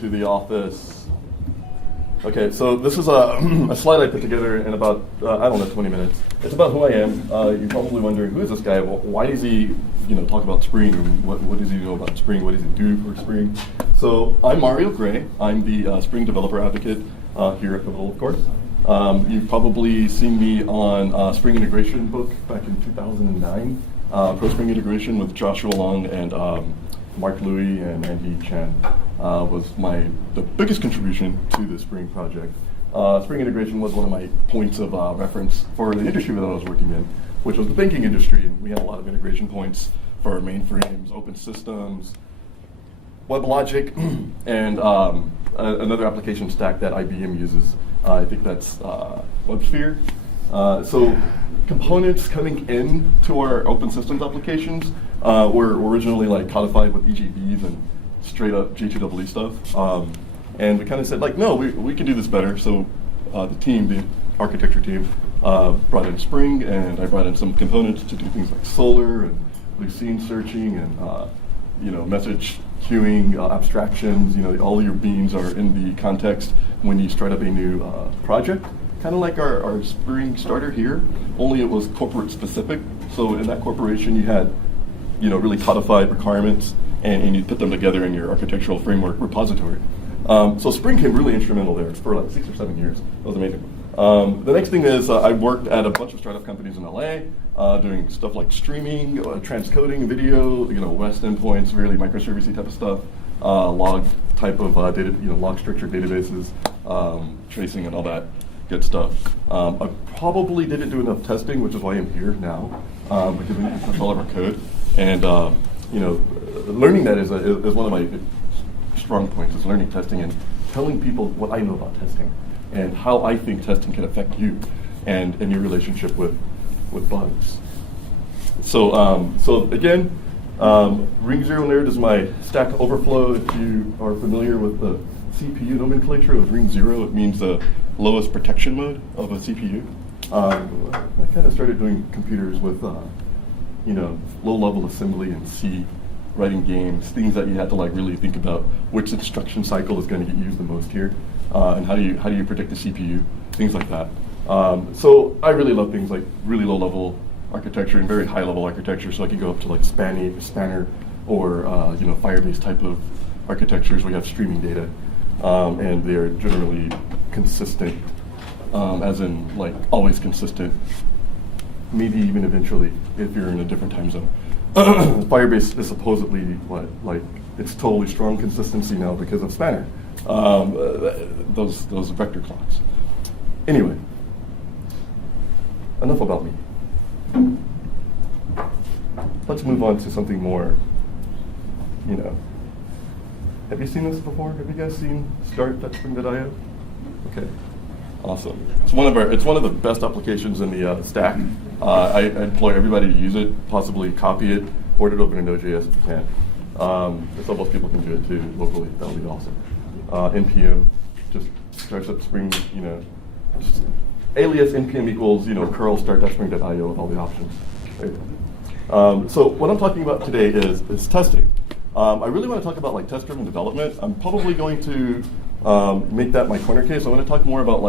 to the office. Okay, so this is a slide I put together in about, 20 minutes. It's about who I am. You're probably wondering, who is this guy? Well, why does he, talk about Spring? What does he know about Spring? What does he do for Spring? So I'm Mario Gray. I'm the Spring developer advocate here at Bootiful, of course. You've probably seen me on Spring Integration book back in 2009. Pro Spring Integration with Joshua Long and Mark Louie and Andy Chan was the biggest contribution to the Spring project. Spring Integration was one of my points of reference for the industry that I was working in, which was the banking industry. And we had a lot of integration points for mainframes, open systems, WebLogic, and another application stack that IBM uses. I think that's WebSphere. So components coming into our open systems applications were originally codified with EJBs and straight up J2EE stuff. And we kind of said, no, we can do this better. So the architecture team, brought in Spring, and I brought in some components to do things like Solar and Lucene searching and message queuing, abstractions. All your beans are in the context when you start up a new project. Kind of like our Spring starter here, only it was corporate specific. So in that corporation, you had really codified requirements, and you put them together in your architectural framework repository. So Spring came really instrumental there for 6 or 7 years. It was amazing. The next thing is I worked at a bunch of startup companies in LA, doing stuff like streaming, transcoding video, REST endpoints, really microservice type of stuff, log type of data, log structured databases, tracing and all that good stuff. I probably didn't do enough testing, which is why I'm here now, because we need to test all of our code. And learning that is one of my strong points, is learning testing and telling people what I know about testing and how I think testing can affect you and your relationship with bugs. So again, Ring Zero Nerd is my Stack Overflow. If you are familiar with the CPU nomenclature of Ring Zero, it means the lowest protection mode of a CPU. I kind of started doing computers with low-level assembly and C, writing games, things that you had to really think about which instruction cycle is going to get used the most here, and how do you predict the CPU, things like that. So I really love things like really low-level architecture and very high-level architecture. So I could go up to Spanner or Firebase type of architectures where you have streaming data, and they are generally consistent, as in always consistent. Maybe even eventually if you're in a different time zone. Firebase is supposedly it's totally strong consistency now because of Spanner. Those vector clocks. Anyway, enough about me. Let's move on to something more, Have you seen this before? Have you guys seen start.spring.io? Okay. Awesome. It's one of the best applications in the stack. I implore everybody to use it, possibly copy it, port it over to Node.js if you can. If most people can do it too locally, that would be awesome. NPM just starts up Spring, just alias npm equals curl start.spring.io with all the options. Right? So what I'm talking about today is testing. I really want to talk about test-driven development. I'm probably going to make that my corner case. I want to talk more about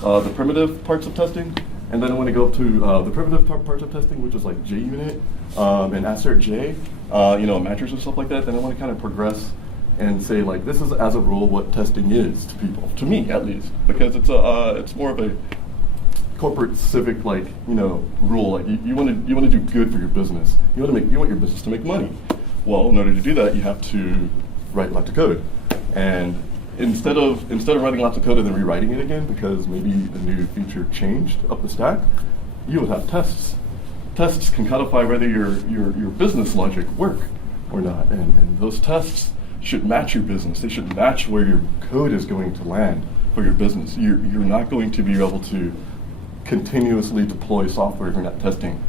the primitive parts of testing, and then I want to go up to the primitive parts of testing, which is JUnit and assert.j, matchers and stuff like that. Then I want to kind of progress and say this is as a rule what testing is to people, to me at least, because it's more of a corporate civic rule. You want to do good for your business. You want your business to make money. Well, in order to do that, you have to write lots of code. And instead of writing lots of code and then rewriting it again because maybe a new feature changed up the stack, you would have tests. Tests can codify whether your business logic work or not. And those tests should match your business. They should match where your code is going to land for your business. You're not going to be able to continuously deploy software if you're not testing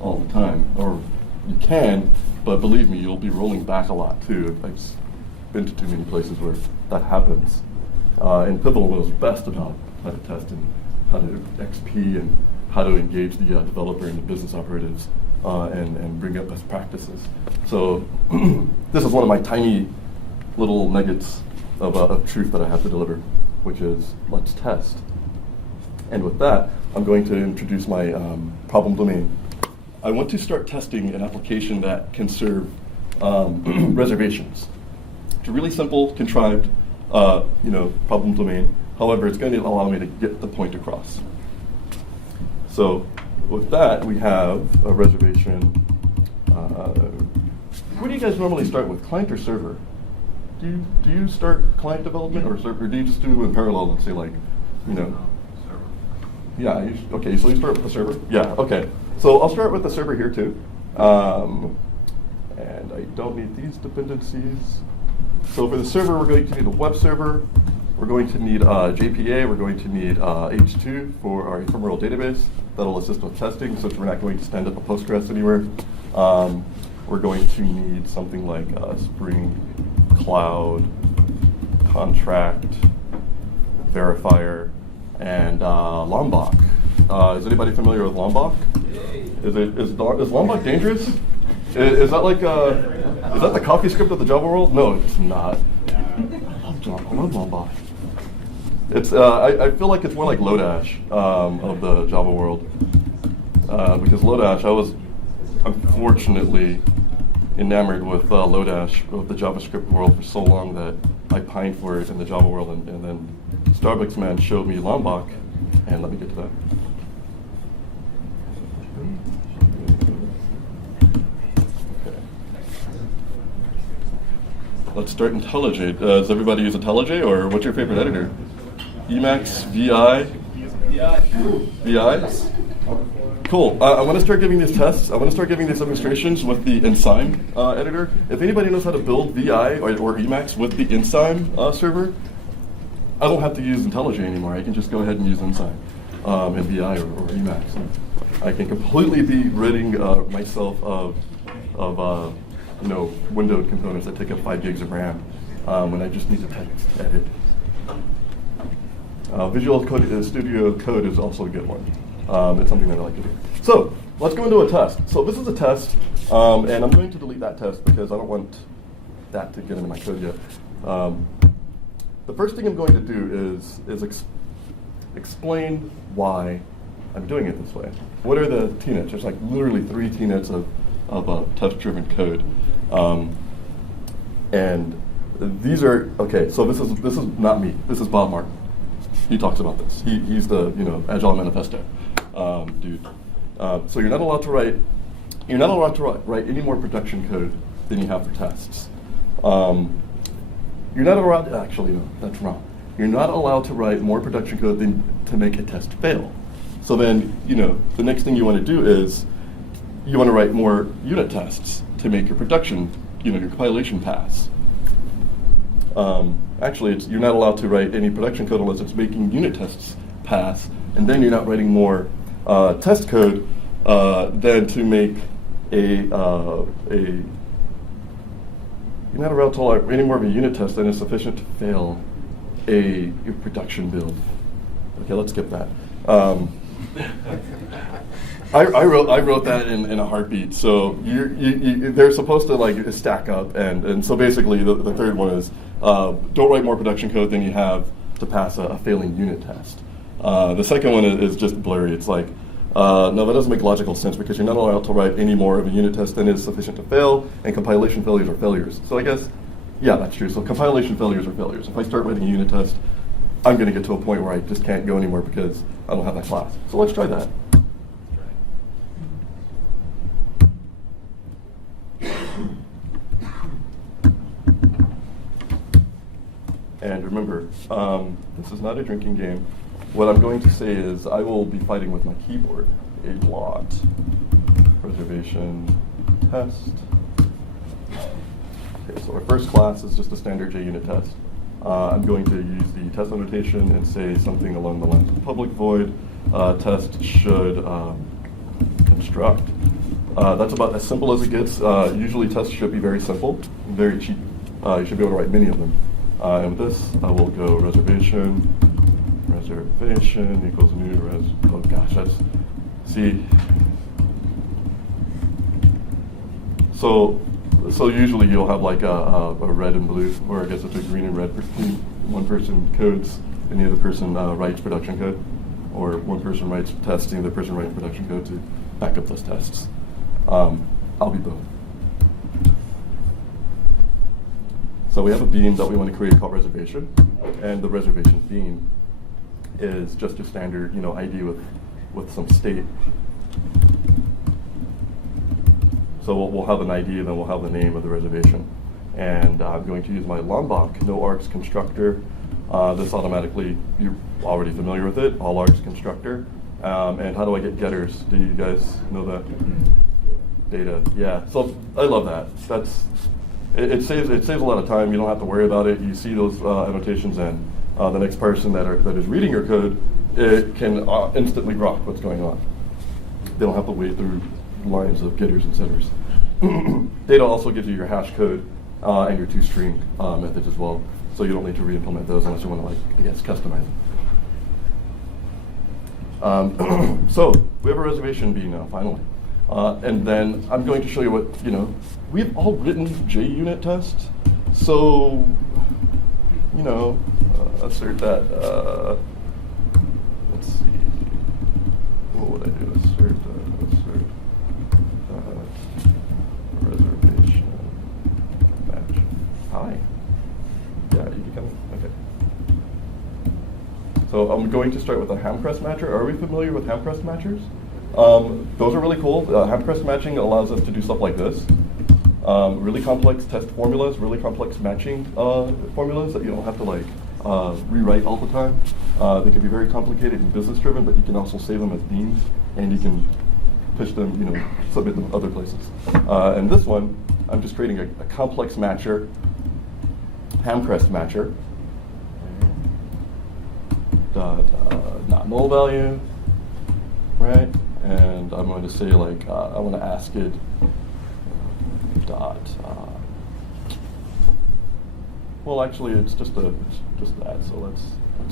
all the time. Or you can, but believe me, you'll be rolling back a lot too. I've been to too many places where that happens. And Pivotal knows best about how to test and how to XP and how to engage the developer and the business operatives and bring up best practices. So this is one of my tiny little nuggets of truth that I have to deliver, which is let's test. And with that, I'm going to introduce my problem domain. I want to start testing an application that can serve reservations. It's a really simple, contrived, problem domain. However, it's going to allow me to get the point across. So with that, we have a reservation. Where do you guys normally start with, client or server? Do you start client development or server? Or do you just do it in parallel and say server. Yeah. Okay. So you start with the server. Yeah. Okay. So I'll start with the server here too, and I don't need these dependencies. So for the server, we're going to need a web server. We're going to need JPA. We're going to need H2 for our ephemeral database. That'll assist with testing, since we're not going to stand up a Postgres anywhere. We're going to need something like Spring Cloud, Contract, Verifier, and Lombok. Is anybody familiar with Lombok? Is Lombok dangerous? Is that like is that the coffee script of the Java world? No, it's not. I love Lombok. It's I feel like it's more like Lodash of the Java world, because Lodash, I was unfortunately enamored with Lodash of the JavaScript world for so long that I pined for it in the Java world, and then Starbucks man showed me Lombok, and let me get to that. Okay. Let's start IntelliJ. Does everybody use IntelliJ, or what's your favorite editor? Emacs, VI? VI? Cool. I want to start giving these tests. I want to start giving these demonstrations with the Enzyme editor. If anybody knows how to build VI or Emacs with the Enzyme server, I don't have to use IntelliJ anymore. I can just go ahead and use Enzyme and VI or Emacs. I can completely be ridding myself of windowed components that take up 5 gigs of RAM when I just need to text edit. Visual Studio Code is also a good one. It's something that I like to do. So let's go into a test. So this is a test, and I'm going to delete that test because I don't want that to get into my code yet. The first thing I'm going to do is explain why I'm doing it this way. What are the TNets? There's like literally 3 TNets of test-driven code, and these are okay. So this is not me. This is Bob Martin. He talks about this. He's the Agile Manifesto dude. So you're not allowed to write any more production code than you have for tests. You're not allowed. Actually, no, that's wrong. You're not allowed to write more production code than to make a test fail. So then the next thing you want to do is you want to write more unit tests to make your production, your compilation pass. Actually, you're not allowed to write any production code unless it's making unit tests pass, and then you're not writing more test code than to make you're not allowed to write any more of a unit test than is sufficient to fail your production build. Okay, let's skip that. I wrote that in a heartbeat. So they're supposed to stack up, and so basically the third one is don't write more production code than you have to pass a failing unit test. The second one is just blurry. It's like no, that doesn't make logical sense because you're not allowed to write any more of a unit test than is sufficient to fail, and compilation failures are failures. So I guess yeah, that's true. So compilation failures are failures. If I start writing a unit test, I'm going to get to a point where I just can't go anymore because I don't have that class. So let's try that. And remember, this is not a drinking game. What I'm going to say is I will be fighting with my keyboard a lot. Reservation test. Okay, so our first class is just a standard JUnit test. I'm going to use the test annotation and say something along the lines of public void test should construct. That's about as simple as it gets. Usually tests should be very simple, very cheap. You should be able to write many of them. And with this, I will go reservation equals new oh gosh, see. So So usually you'll have like a red and blue, or I guess it's a green and red team. One person codes and the other person writes production code, or one person writes tests and the other person writes production code to back up those tests. I'll be both. So we have a bean that we want to create called reservation, and the reservation bean is just a standard, ID with some state. So we'll have an ID, and then we'll have the name of the reservation. And I'm going to use my Lombok no-args constructor. This automatically, you're already familiar with it, all args constructor. And how do I get getters? Do you guys know that? Data, yeah. So I love that. It saves a lot of time. You don't have to worry about it. You see those annotations, and the next person that is reading your code, it can instantly grok what's going on. They don't have to wade through lines of getters and setters. Data also gives you your hash code and your toString methods as well. So you don't need to re-implement those unless you want to, customize it. So we have a reservation bean now, finally. And then I'm going to show you what, we've all written JUnit tests. So, assert that, let's see, what would I do? Assert reservation match. Hi. Yeah, you can come in. Okay. So I'm going to start with a hamcrest matcher. Are we familiar with hamcrest matchers? Those are really cool. Hamcrest matching allows us to do stuff like this. Really complex test formulas, really complex matching formulas that you don't have to rewrite all the time. They can be very complicated and business driven, but you can also save them as beans, and you can push them, submit them other places. And this one, I'm just creating a complex matcher, hamcrest matcher. Not null value, right? And I'm going to say I want to ask it dot. Well, actually, it's just that. So let's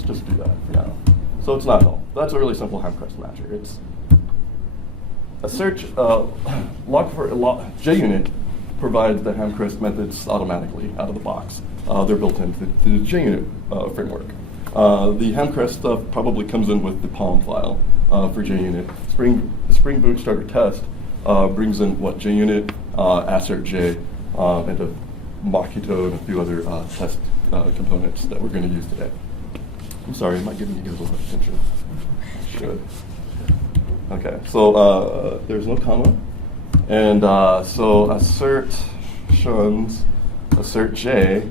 just do that for now. So it's not null. That's a really simple hamcrest matcher. It's a search JUnit provides the hamcrest methods automatically out of the box. They're built into the JUnit framework. The hamcrest stuff probably comes in with the POM file for JUnit. Spring Boot Starter Test brings in JUnit, assert J, and a Makito and a few other test components that we're going to use today. I'm sorry, am I giving you guys a lot of attention? I should. Okay, so there's no comma. And so assert J.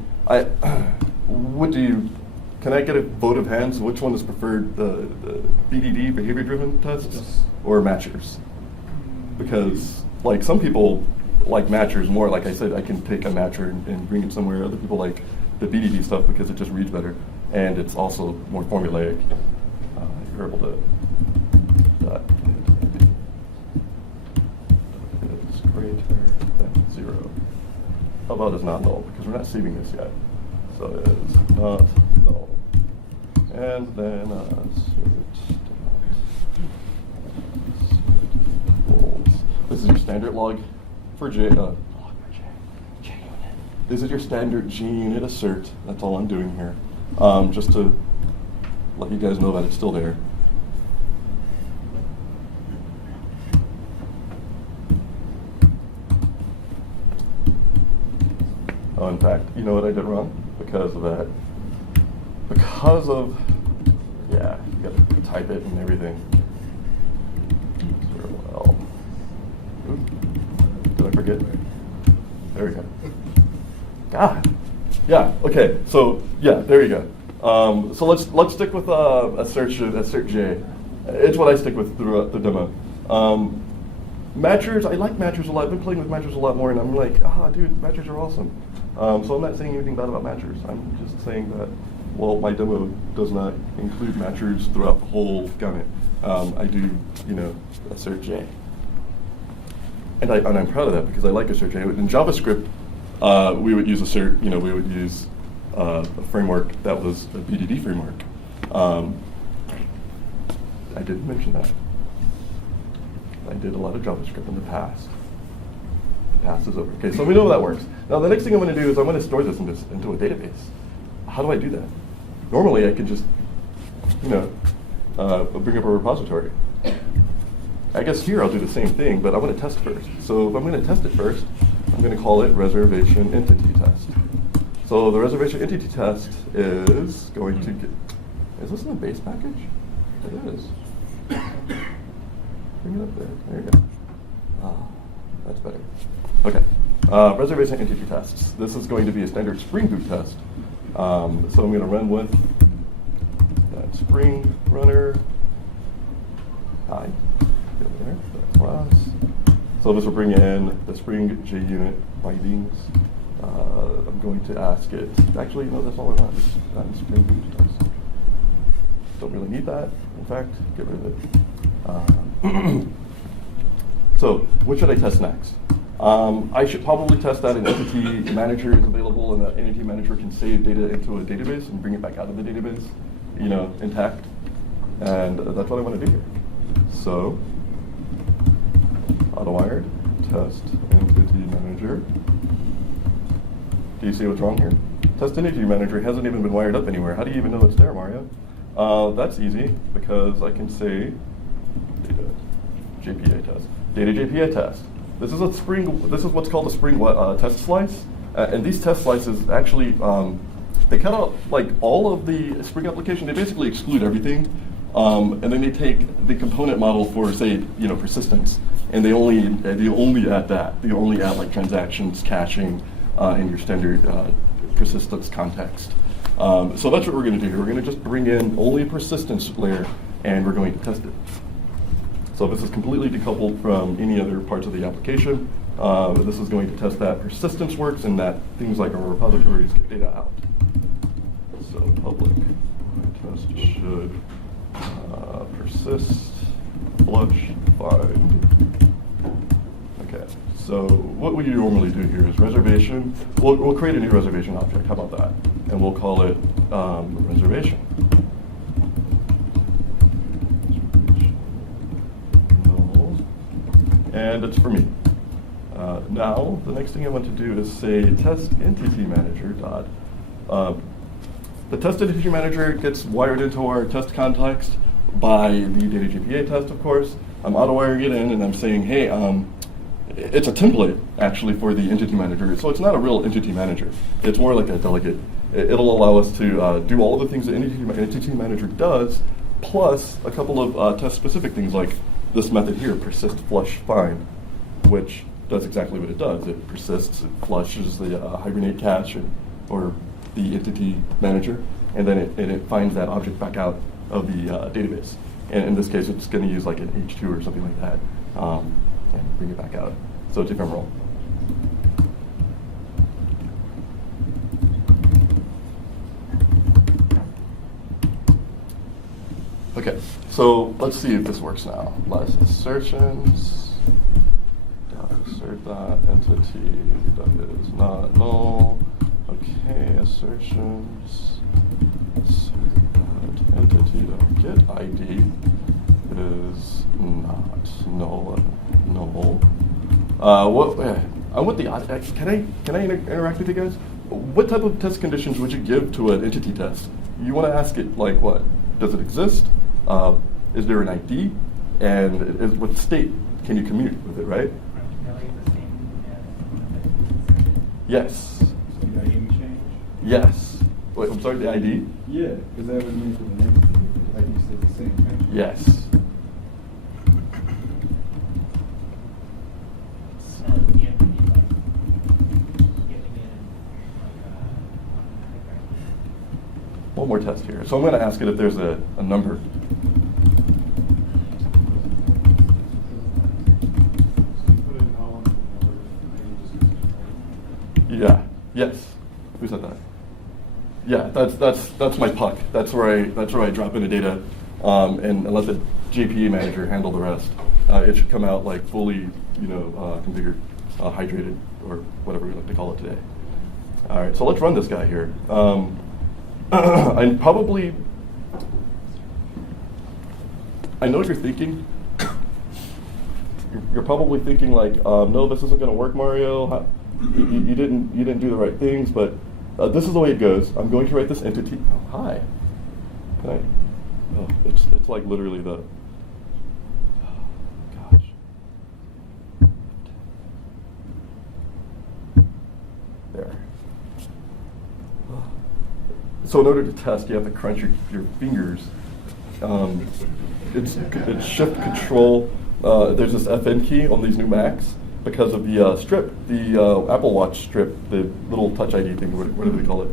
Can I get a vote of hands? Which one is preferred, the BDD, behavior-driven tests, or matchers? Because some people like matchers more. Like I said, I can take a matcher and bring it somewhere. Other people like the BDD stuff because it just reads better, and it's also more formulaic. You're able to is greater than 0. How about is not null? Because we're not saving this yet. So it is not null. And then this is your standard log for JUnit. This is your standard JUnit assert. That's all I'm doing here. Just to let you guys know that it's still there. Oh, in fact, you know what I did wrong? Because of that. Yeah, you gotta type it and everything. Well, did I forget? There we go. God. Yeah. Okay. So yeah, there you go. So let's stick with assert J. It's what I stick with throughout the demo. Matchers. I like matchers a lot. I've been playing with matchers a lot more, and I'm like, dude, matchers are awesome. So I'm not saying anything bad about matchers. I'm just saying that, my demo does not include matchers throughout the whole gamut. I do, assert J. And I'm proud of that because I like assert J. In JavaScript, we would use assert, we would use a framework that was a BDD framework. I didn't mention that. I did a lot of JavaScript in the past. passes over. Okay, so we know that works. Now the next thing I'm going to do is I'm going to store this into a database. How do I do that? Normally I could just, bring up a repository. I guess here I'll do the same thing, but I want to test first. So if I'm going to test it first, I'm going to call it reservation entity test. So the reservation entity test is going to get, is this in a base package? It is. Bring it up there. There you go. Ah, that's better. Okay. Reservation entity tests. This is going to be a standard Spring Boot test. So I'm going to run with that Spring runner. Hi. Get over there. That's class. So this will bring in the Spring JUnit bindings. I'm going to ask it. Actually, no, that's all I want. It's Spring Boot test. Don't really need that. In fact, get rid of it. So, what should I test next? I should probably test that an entity manager is available, and that entity manager can save data into a database and bring it back out of the database, intact. And that's what I want to do here. So, autowired test entity manager. Do you see what's wrong here? Test entity manager hasn't even been wired up anywhere. How do you even know it's there, Mario? That's easy because I can say data JPA test. Data JPA test. This is what's called a Spring test slice, and these test slices actually they cut out like all of the Spring application. They basically exclude everything, and then they take the component model for say persistence, and they only add that. They only add like transactions, caching, in your standard persistence context. So that's what we're going to do here. We're going to just bring in only a persistence layer, and we're going to test it. So this is completely decoupled from any other parts of the application. This is going to test that persistence works and that things like our repositories get data out. So public test should persist, flush, find. Okay, so what we normally do here is reservation. We'll create a new reservation object. How about that? And we'll call it reservation. And it's for me. Now, the next thing I want to do is say test entity manager dot. The test entity manager gets wired into our test context by the data GPA test, of course. I'm auto-wiring it in, and I'm saying, hey, it's a template, actually, for the entity manager. So it's not a real entity manager. It's more like a delegate. It'll allow us to do all of the things that entity manager does, plus a couple of test-specific things like this method here, persist, flush, find, which does exactly what it does. It persists, it flushes the hibernate cache or the entity manager, and then it finds that object back out of the database. And in this case, it's going to use like an H2 or something like that, and bring it back out. So it's ephemeral. Okay, so let's see if this works now. Less assertions. Assert that entity that is not null. Okay, assertions. Assert that entity that get ID is not null. I want the can I interact with you guys? What type of test conditions would you give to an entity test? You want to ask it like what? Does it exist? Is there an ID? And what state can you communicate with it, right? Yes. So the ID change? Yes. Wait, I'm sorry, the ID? Yeah, because that would mean for the next thing, the ID stays the same, right? Yes. One more test here. So I'm going to ask it if there's a number. Yeah. Yes. Who said that? Yeah. That's my puck. That's where I drop in the data, and let the GPA manager handle the rest. It should come out like fully, configured, hydrated, or whatever we like to call it today. All right. So let's run this guy here. I know what you're thinking. you're probably thinking like, no, this isn't going to work, Mario. You didn't do the right things, but this is the way it goes. I'm going to write this entity. Oh, hi. Can I? Oh, it's like literally the. Oh, gosh. There. So in order to test, you have to crunch your fingers. It's Shift Control. There's this FN key on these new Macs because of the strip, the Apple Watch strip, the little Touch ID thing. What do they call it?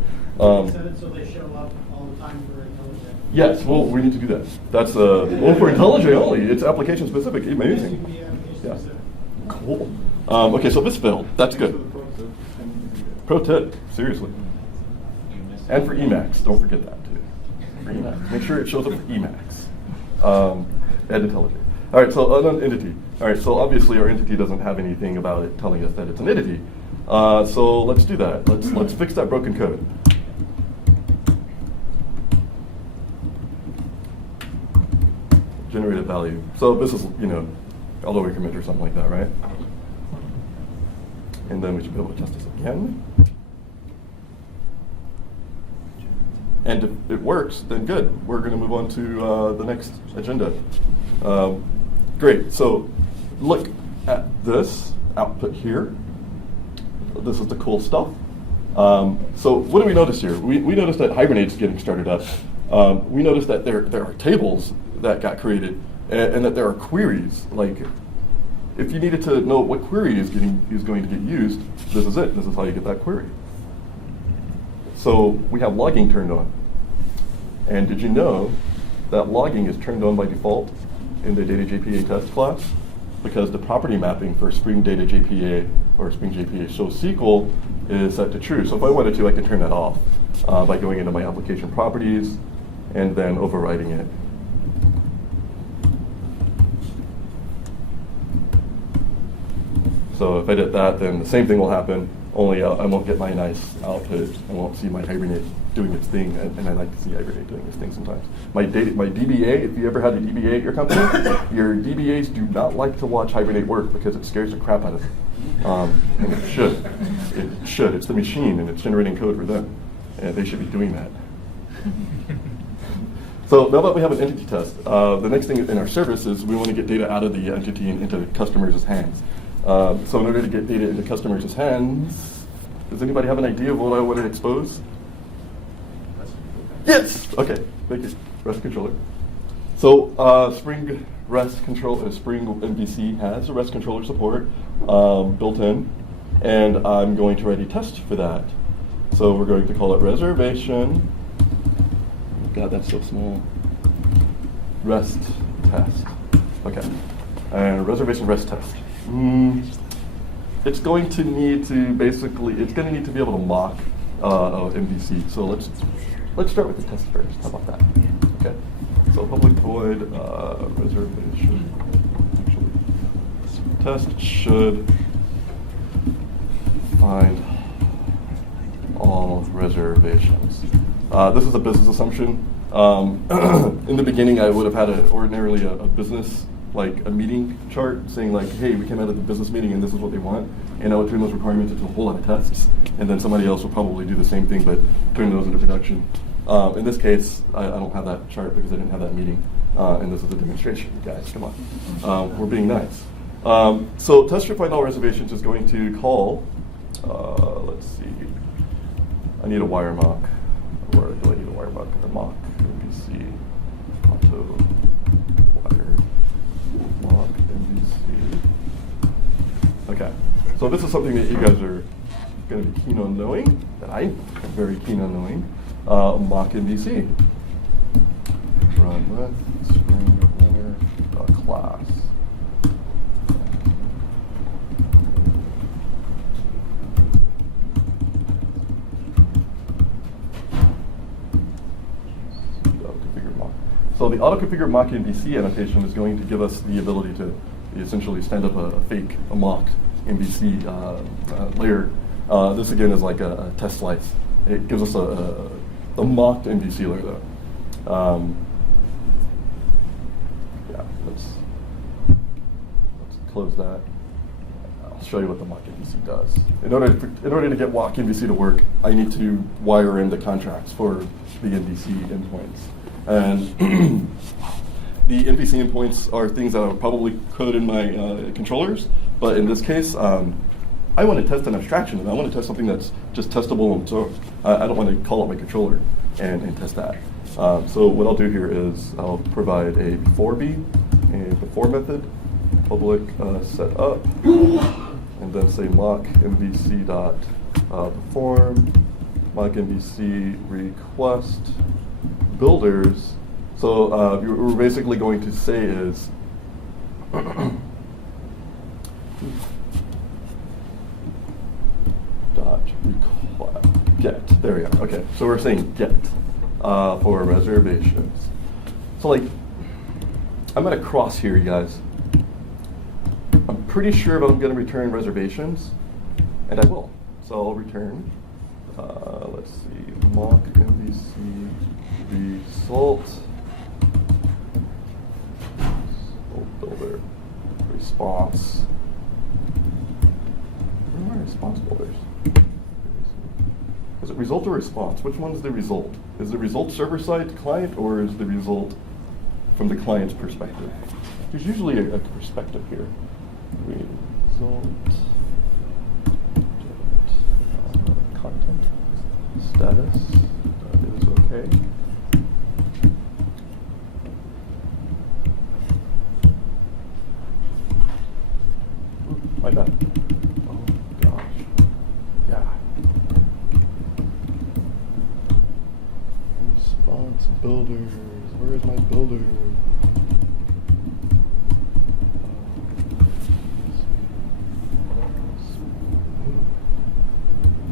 Set it so they show up all the time for IntelliJ. Yes. Well, we need to do that. That's well for IntelliJ only. It's application specific. Amazing. Yeah. Cool. Okay, so this failed. That's good. Pro tip. Seriously. And for Emacs, don't forget that too. For Emacs, make sure it shows up for Emacs. And IntelliJ. All right, so an entity. All right, so obviously our entity doesn't have anything about it telling us that it's an entity. So let's do that. Let's fix that broken code. Generated value. So this is, although we commit or something like that, right? And then we should be able to test this again. And if it works, then good. We're going to move on to the next agenda. Great. So look at this output here. This is the cool stuff. So what do we notice here? We noticed that Hibernate's getting started up. We noticed that there are tables that got created and that there are queries. Like if you needed to know what query is going to get used, this is it. This is how you get that query. So we have logging turned on. And did you know that logging is turned on by default in the Data JPA test class? Because the property mapping for Spring Data JPA or Spring JPA Show SQL is set to true. So if I wanted to, I can turn that off by going into my application properties and then overriding it. So if I did that, then the same thing will happen, only I won't get my nice output. I won't see my Hibernate doing its thing, and I like to see Hibernate doing its thing sometimes. My DBA, if you ever had a DBA at your company, your DBAs do not like to watch Hibernate work because it scares the crap out of them. And it should. It should. It's the machine, and it's generating code for them. And they should be doing that. So now that we have an entity test, the next thing in our service is we want to get data out of the entity and into the customer's hands. So in order to get data into customers' hands, does anybody have an idea of what I want to expose? Yes! Okay, thank you. REST controller. So Spring REST control, Spring MVC has a REST controller support built in, and I'm going to write a test for that. So we're going to call it reservation. God, that's so small. REST test. Okay, and reservation REST test. It's going to need to be able to mock MVC. So let's start with the test first. How about that? Okay. So public void reservation. Actually, test should find all reservations. This is a business assumption. In the beginning, I would have had ordinarily a business, like a meeting chart saying like, hey, we came out of the business meeting and this is what they want. And I would turn those requirements into a whole lot of tests. And then somebody else will probably do the same thing, but turn those into production. In this case, I don't have that chart because I didn't have that meeting. And this is a demonstration, guys, come on. We're being nice. So test should find all reservations is going to call, let's see, I need a wire mock. Where do I need a wire mock? A mock, MVC, auto, wire, mock, MVC. Okay, so this is something that you guys are going to be keen on knowing, that I'm very keen on knowing. Mock MVC. Run with Spring Runner class. So the auto-configure mock MVC annotation is going to give us the ability to essentially stand up a mock MVC layer. This again is like a test slice. It gives us a mocked MVC layer though. Yeah, let's close that. I'll show you what the mock MVC does. In order to get walk MVC to work, I need to wire in the contracts for the MVC endpoints. And the MVC endpoints are things that are probably code in my controllers, but in this case, I want to test an abstraction, and I want to test something that's just testable, so I don't want to call up my controller and test that. So what I'll do here is I'll provide a before method, public set up, and then say mock MVC dot perform, mock MVC request builders. So what we're basically going to say is dot request get. There we go. Okay, so we're saying get for reservations. So like, I'm at a cross here, you guys. I'm pretty sure if I'm going to return reservations, and I will. So I'll return. Let's see, mock MVC result. Builder response. Where are my response builders? Is it result or response? Which one is the result? Is the result server side client, or is the result from the client's perspective? There's usually a perspective here. Result content status is okay. My bad. Oh gosh. Yeah. Response builders. Where is my builder?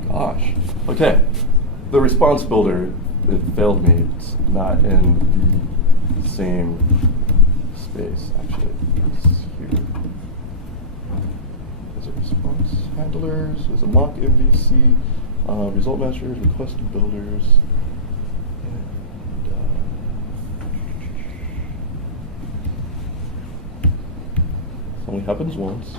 Gosh. Okay. The response builder, it failed me. It's not in the same space, actually. It's here. Is it response handlers? Is it mock MVC? Result masters, request builders. And it only happens once.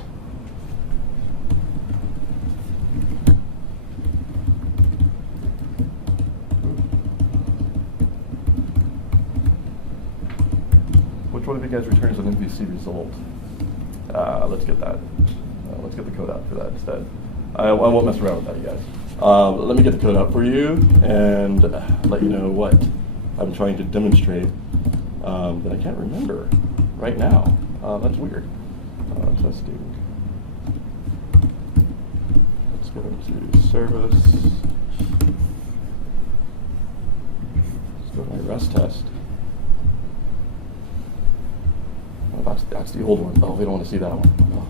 Which one of you guys returns an MVC result? Let's get that. Let's get the code out for that instead. I won't mess around with that, you guys. Let me get the code out for you and let you know what I'm trying to demonstrate that I can't remember right now. That's weird. Testing. Let's go into service. Let's go to my rest test. Oh, that's the old one. Oh, we don't want to see that one. Oh.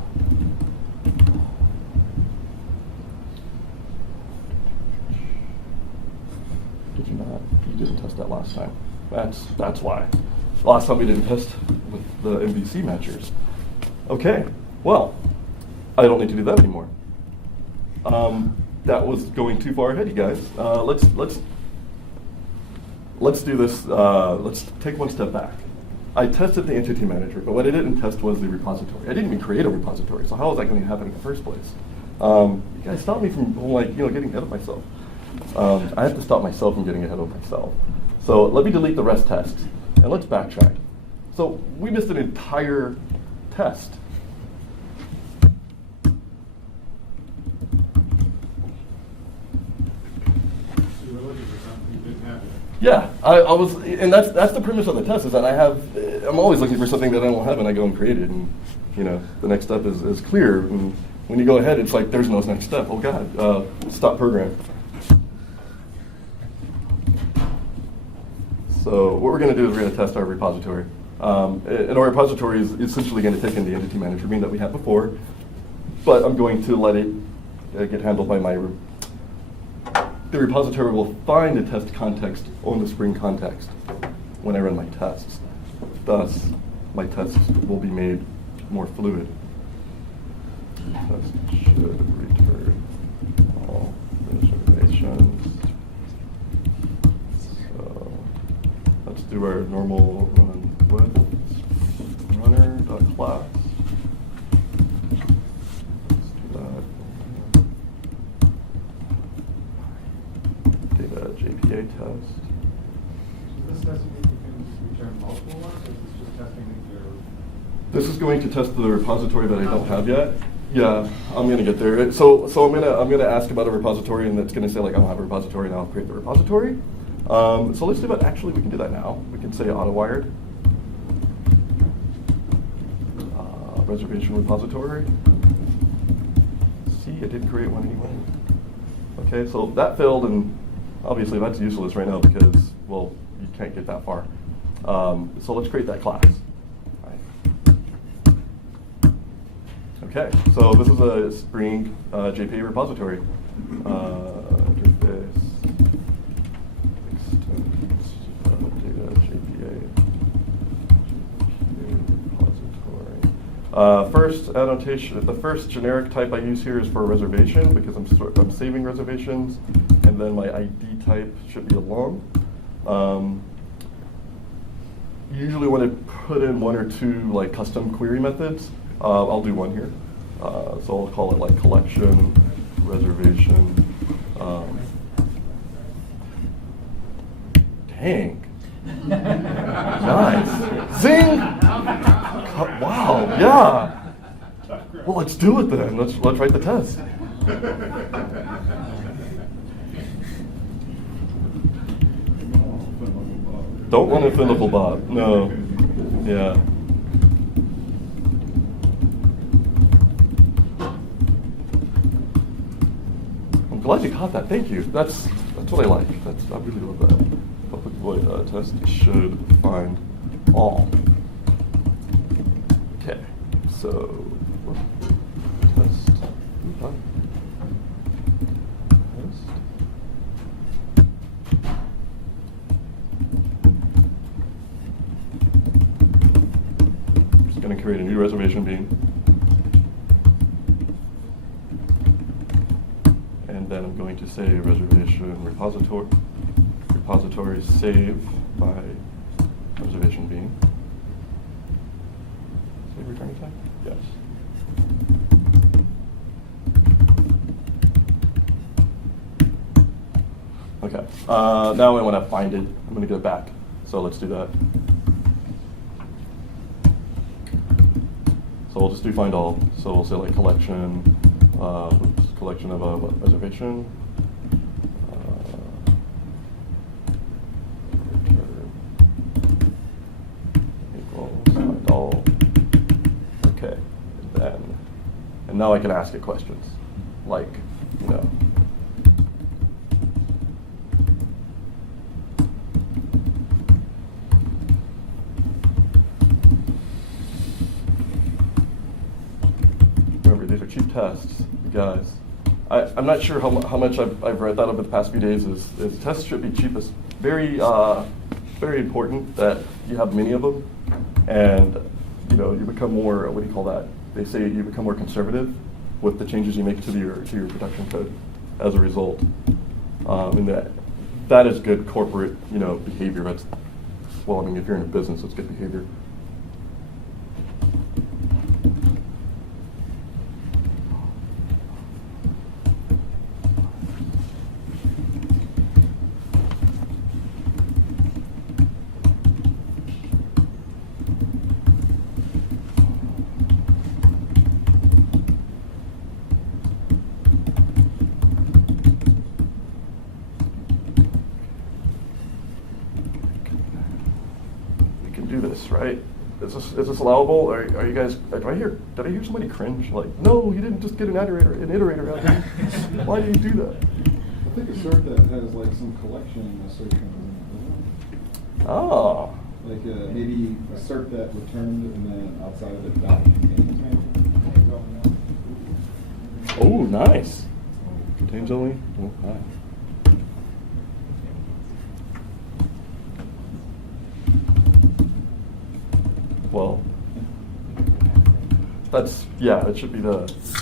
Did you not? You didn't test that last time. That's why. Last time we didn't test with the MVC matchers. Okay, well, I don't need to do that anymore. That was going too far ahead, you guys. Let's do this. Let's take one step back. I tested the entity manager, but what I didn't test was the repository. I didn't even create a repository, so how was that going to happen in the first place? You guys stopped me from getting ahead of myself. I have to stop myself from getting ahead of myself. So let me delete the rest test, and let's backtrack. So we missed an entire test. Yeah, I was, and that's the premise of the test, is that I'm always looking for something that I don't have, and I go and create it, and the next step is clear. And when you go ahead, it's like there's no next step. Oh God, stop program. So what we're going to do is we're going to test our repository. And our repository is essentially going to take in the entity manager bean that we had before, but I'm going to let it get handled by my. The repository will find a test context on the Spring context when I run my tests. Thus, my tests will be made more fluid. Test should return all reservations. So let's do our normal run with runner.class. This is going to test the repository that I don't have yet. Yeah, I'm gonna get there. So I'm gonna ask about a repository, and it's gonna say like I don't have a repository, and I'll create the repository. So let's do that. Actually, we can do that now. We can say autowired reservation repository. See, I didn't create one anyway. Okay, so that failed, and obviously that's useless right now because, well, you can't get that far. So let's create that class. Okay, so this is a Spring JPA repository. Interface extends data JPA repository. First annotation, the first generic type I use here is for a reservation because I'm saving reservations, and then my ID type should be a long. Usually when I put in one or two like custom query methods, I'll do one here. So I'll call it like collection, reservation. Dang. Nice. Zing! Wow, yeah. Well, let's do it then. Let's write the test. Don't run a finical bot. No. Yeah. I'm glad you caught that. Thank you. That's what I like. I really love that. Public void test should find all. Okay. So test. Test. Just going to create a new reservation bean. Then I'm going to say reservation repository save by reservation bean. Save returning type? Yes. Okay. Now I want to find it. I'm going to go back. So let's do that. So we'll just do find all. So we'll say like collection. Collection of a reservation. Equals find all. Okay, and now I can ask it questions, like, you know. Remember, these are cheap tests, you guys. I'm not sure how much I've read that over the past few days is tests should be cheapest. Very important that you have many of them, and you become more, what do you call that? They say you become more conservative with the changes you make to your production code as a result. And that is good corporate behavior. If you're in a business, it's good behavior. Right? Is this allowable? Are you guys? Did I hear somebody cringe? Like, no, you didn't just get an iterator out here. Why do you do that? I think a cert that has like some collection assert comes in. Oh. Like maybe a cert that returned and then outside of it dot contains maybe. Oh, nice. Contains only. Oh, nice. Well, it should be it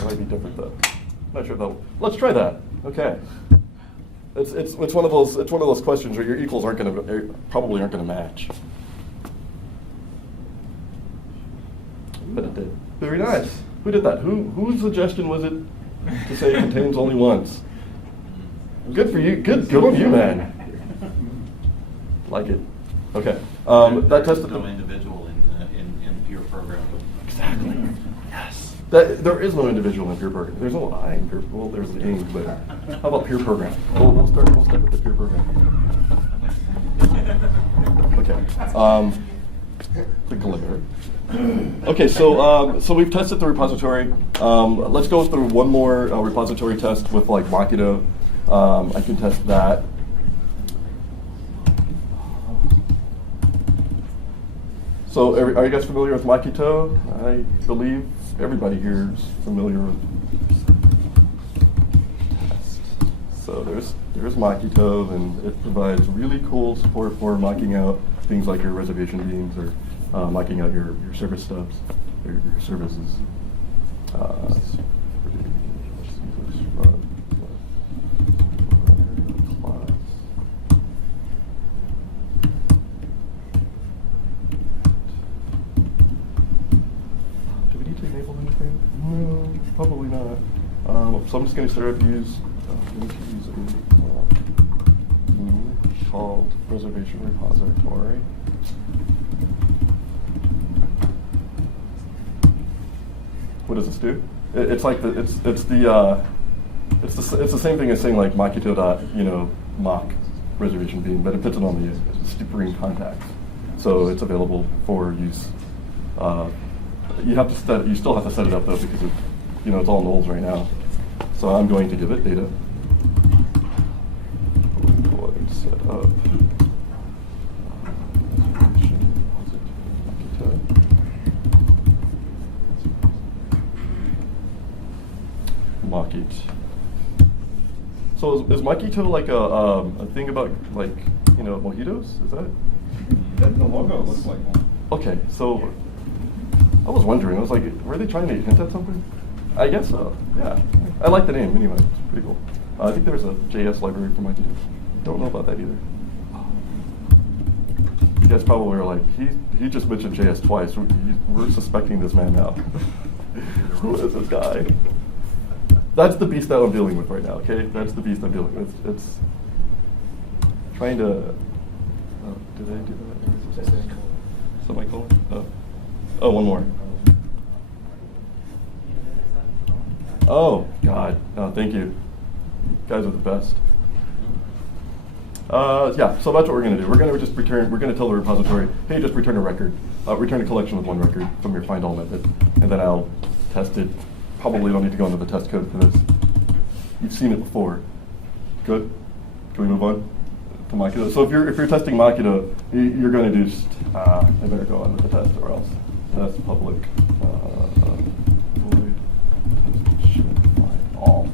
might be different though. Not sure though. Let's try that. Okay. It's one of those questions where your equals probably aren't gonna match. But it did. Very nice. Who did that? Whose suggestion was it to say it contains only once? Good for you. Good on you, man. Like it. Okay. That tested. No individual in your program There is no individual in peer program. There's no I in peer. Well, there's the aim, but how about peer program? We'll start with the peer program. Okay. The glare. Okay, so we've tested the repository. Let's go through one more repository test with like Makito. I can test that. So are you guys familiar with Makito? I believe everybody here is familiar with test. So there's Makito, and it provides really cool support for mocking out things like your reservation beans or mocking out your service stubs, your services. No, probably not. So I'm just going to start up use a called reservation repository. What does this do? It's like it's the same thing as saying like Makito mock reservation bean, but it puts it on the Supreme contacts, so it's available for use. You still have to set it up though, because it's all nulls right now. So I'm going to give it data. Go ahead and set up. Mock it. So is Makito like a thing about like mojitos? Is that? The logo looks like one. Okay, so I was wondering. I was like, were they trying to hint at something? I guess so. Yeah, I like the name anyway. It's pretty cool. I think there's a JS library for Makito. Don't know about that either. You guys probably are like, he just mentioned JS twice. We're suspecting this man now. Who is this guy? That's the beast that I'm dealing with right now, okay? That's the beast I'm dealing with. It's trying to... Oh, did I do that? Semicolon? Oh, one more. Oh, God. No, thank you. You guys are the best. Yeah, so that's what we're going to do. We're going to tell the repository, hey, just return a record. Return a collection with one record from your find all method, and then I'll test it. Probably don't need to go into the test code for this. You've seen it before. Good? Can we move on to Makito? So if you're testing Makito, you're going to do just, I better go on with the test or else. That's public. Void test should find all.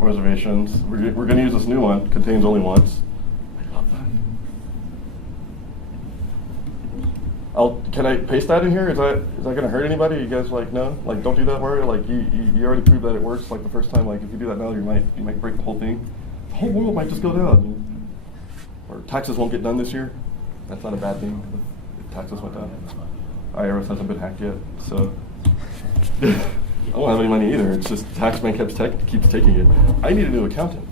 Reservations. We're going to use this new one. Contains only once. I love that. Can I paste that in here? Is that going to hurt anybody? You guys like no? Like don't do that, Mario. Like you already proved that it works. Like the first time. Like if you do that now, you might break the whole thing. The whole world might just go down. Or taxes won't get done this year. That's not a bad thing. If taxes went down. IRS hasn't been hacked yet, so. I don't have any money either. It's just Taxman keeps taking it. I need a new accountant.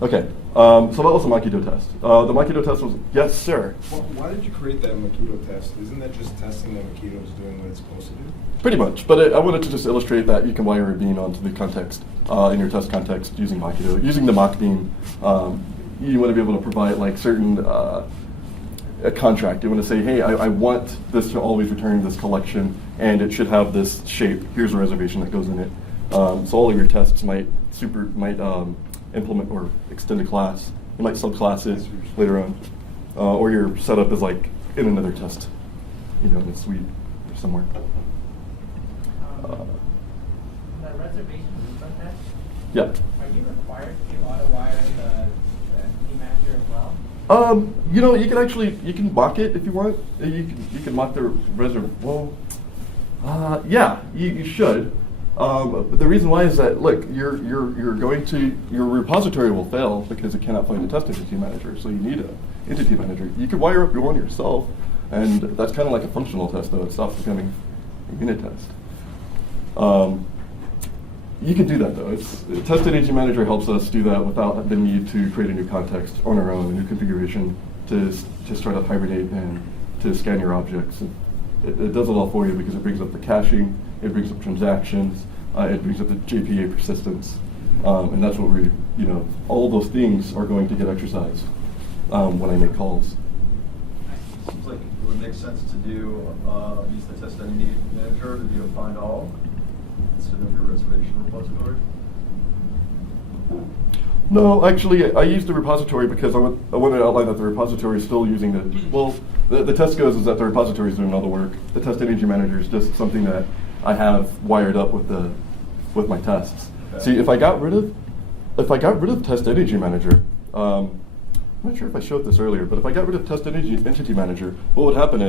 Okay, so that was the Makito test. The Makito test was, yes, sir. Well, why did you create that Makito test? Isn't that just testing that Makito is doing what it's supposed to do? Pretty much, but I wanted to just illustrate that you can wire a bean onto the context, in your test context using Makito. Using the mock bean, you want to be able to provide like certain a contract. You want to say, hey, I want this to always return this collection, and it should have this shape. Here's a reservation that goes in it. So all of your tests might implement or extend a class. You might subclass it later on, or your setup is like in another test, in a suite or somewhere. The reservation movement test. Yeah. Are you required to auto wire the key master as well? You know, you can mock it if you want. You can mock the reservoir. Well, yeah, you should. But the reason why is that, look, your repository will fail because it cannot find a test entity manager. So you need an entity manager. You could wire up your one yourself, and that's kind of like a functional test, though. It stops becoming a unit test. You can do that, though. Test entity manager helps us do that without the need to create a new context on our own, a new configuration to start up Hibernate and to scan your objects. It does it all for you because it brings up the caching, it brings up transactions, it brings up the JPA persistence, and that's what all of those things are going to get exercised when I make calls. Seems like it would make sense to use the test entity manager to do a find all instead of your reservation repository. No, actually, I use the repository because I want to outline that the repository is still using the test goes is that the repository is doing all the work. The test entity manager is just something that I have wired up with my tests. Okay. See, if I got rid of test entity manager, I'm not sure if I showed this earlier, but if I got rid of test entity manager, what would happen?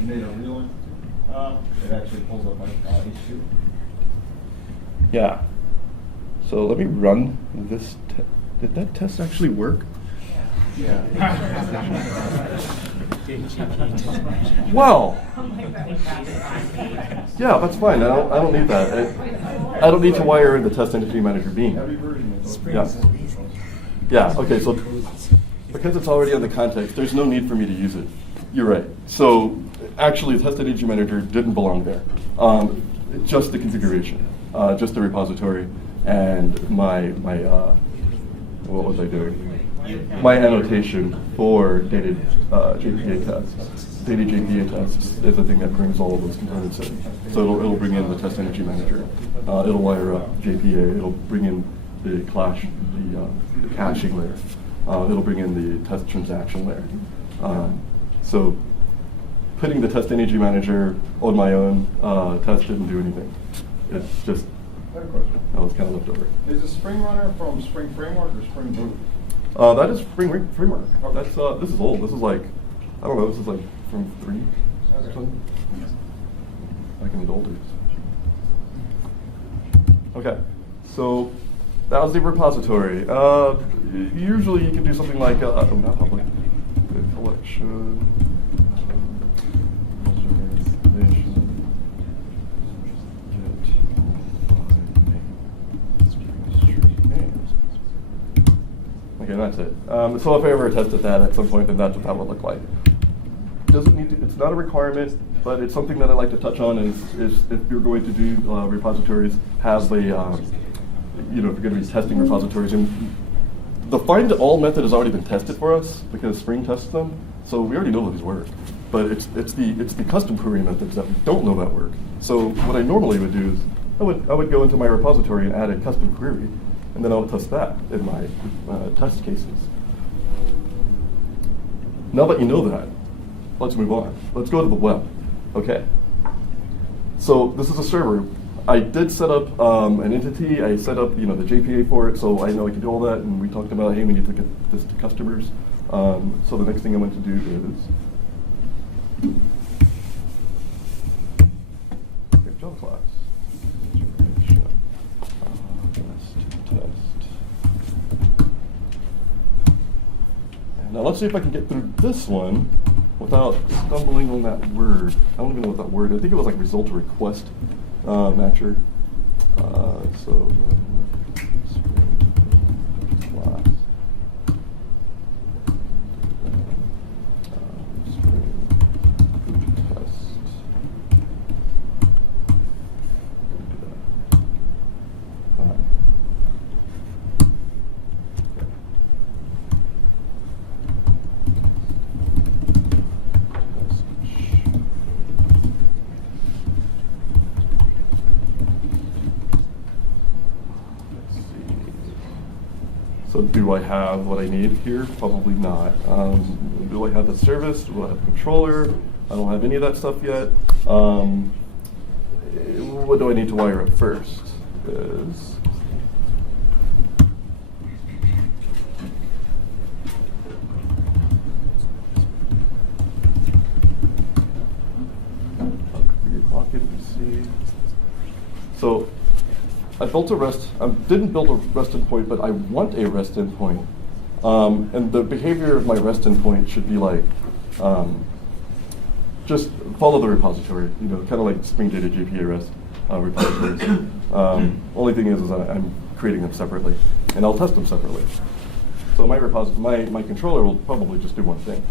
You made a real one. It actually pulls up on H2. Yeah. So let me run this. Did that test actually work? Yeah. Well. Yeah, that's fine. I don't need that. I don't need to wire in the test entity manager bean. Every version is Yeah. Yeah. Okay. So because it's already on the context, there's no need for me to use it. You're right. So actually, the test entity manager didn't belong there. Just the configuration, just the repository, and my what was I doing? My annotation for dated JPA tests. Dated JPA tests is the thing that brings all of those components in. So it'll bring in the test entity manager. It'll wire up JPA. It'll bring in the caching layer. It'll bring in the test transaction layer. So putting the test entity manager on my own test didn't do anything. It's just I have a question. that was kind of left over. Is the Spring Runner from Spring Framework or Spring Boot? That is Spring Framework. That's this is old. This is like, I don't know. This is like from 3 or something. Back in the old days. Okay, so that was the repository. Usually you can do something like not public collection. Okay, that's it. So if I ever tested that at some point, then that's what that would look like. Doesn't need to. It's not a requirement, but it's something that I like to touch on. Is if you're going to do repositories, have a if you're going to be testing repositories, and the find all method has already been tested for us because Spring tests them, so we already know that these work. But it's the custom query methods that we don't know that work. So what I normally would do is I would go into my repository and add a custom query. And then I'll test that in my test cases. Now that you know that, let's move on. Let's go to the web. Okay. So this is a server. I did set up an entity. I set up the JPA for it, so I know I can do all that. And we talked about, hey, we need to get this to customers. So the next thing I'm going to do is Java class. Now let's see if I can get through this one without stumbling on that word. I don't even know what that word is. I think it was like result request matcher. So class. So do I have what I need here? Probably not. Do I have the service? Do I have the controller? I don't have any of that stuff yet. What do I need to wire up first? is so I built a REST, didn't build a REST endpoint, but I want a REST endpoint. And the behavior of my REST endpoint should be like, just follow the repository, kind of like Spring Data GPA REST repositories. Only thing is I'm creating them separately, and I'll test them separately. So my controller will probably just do one thing.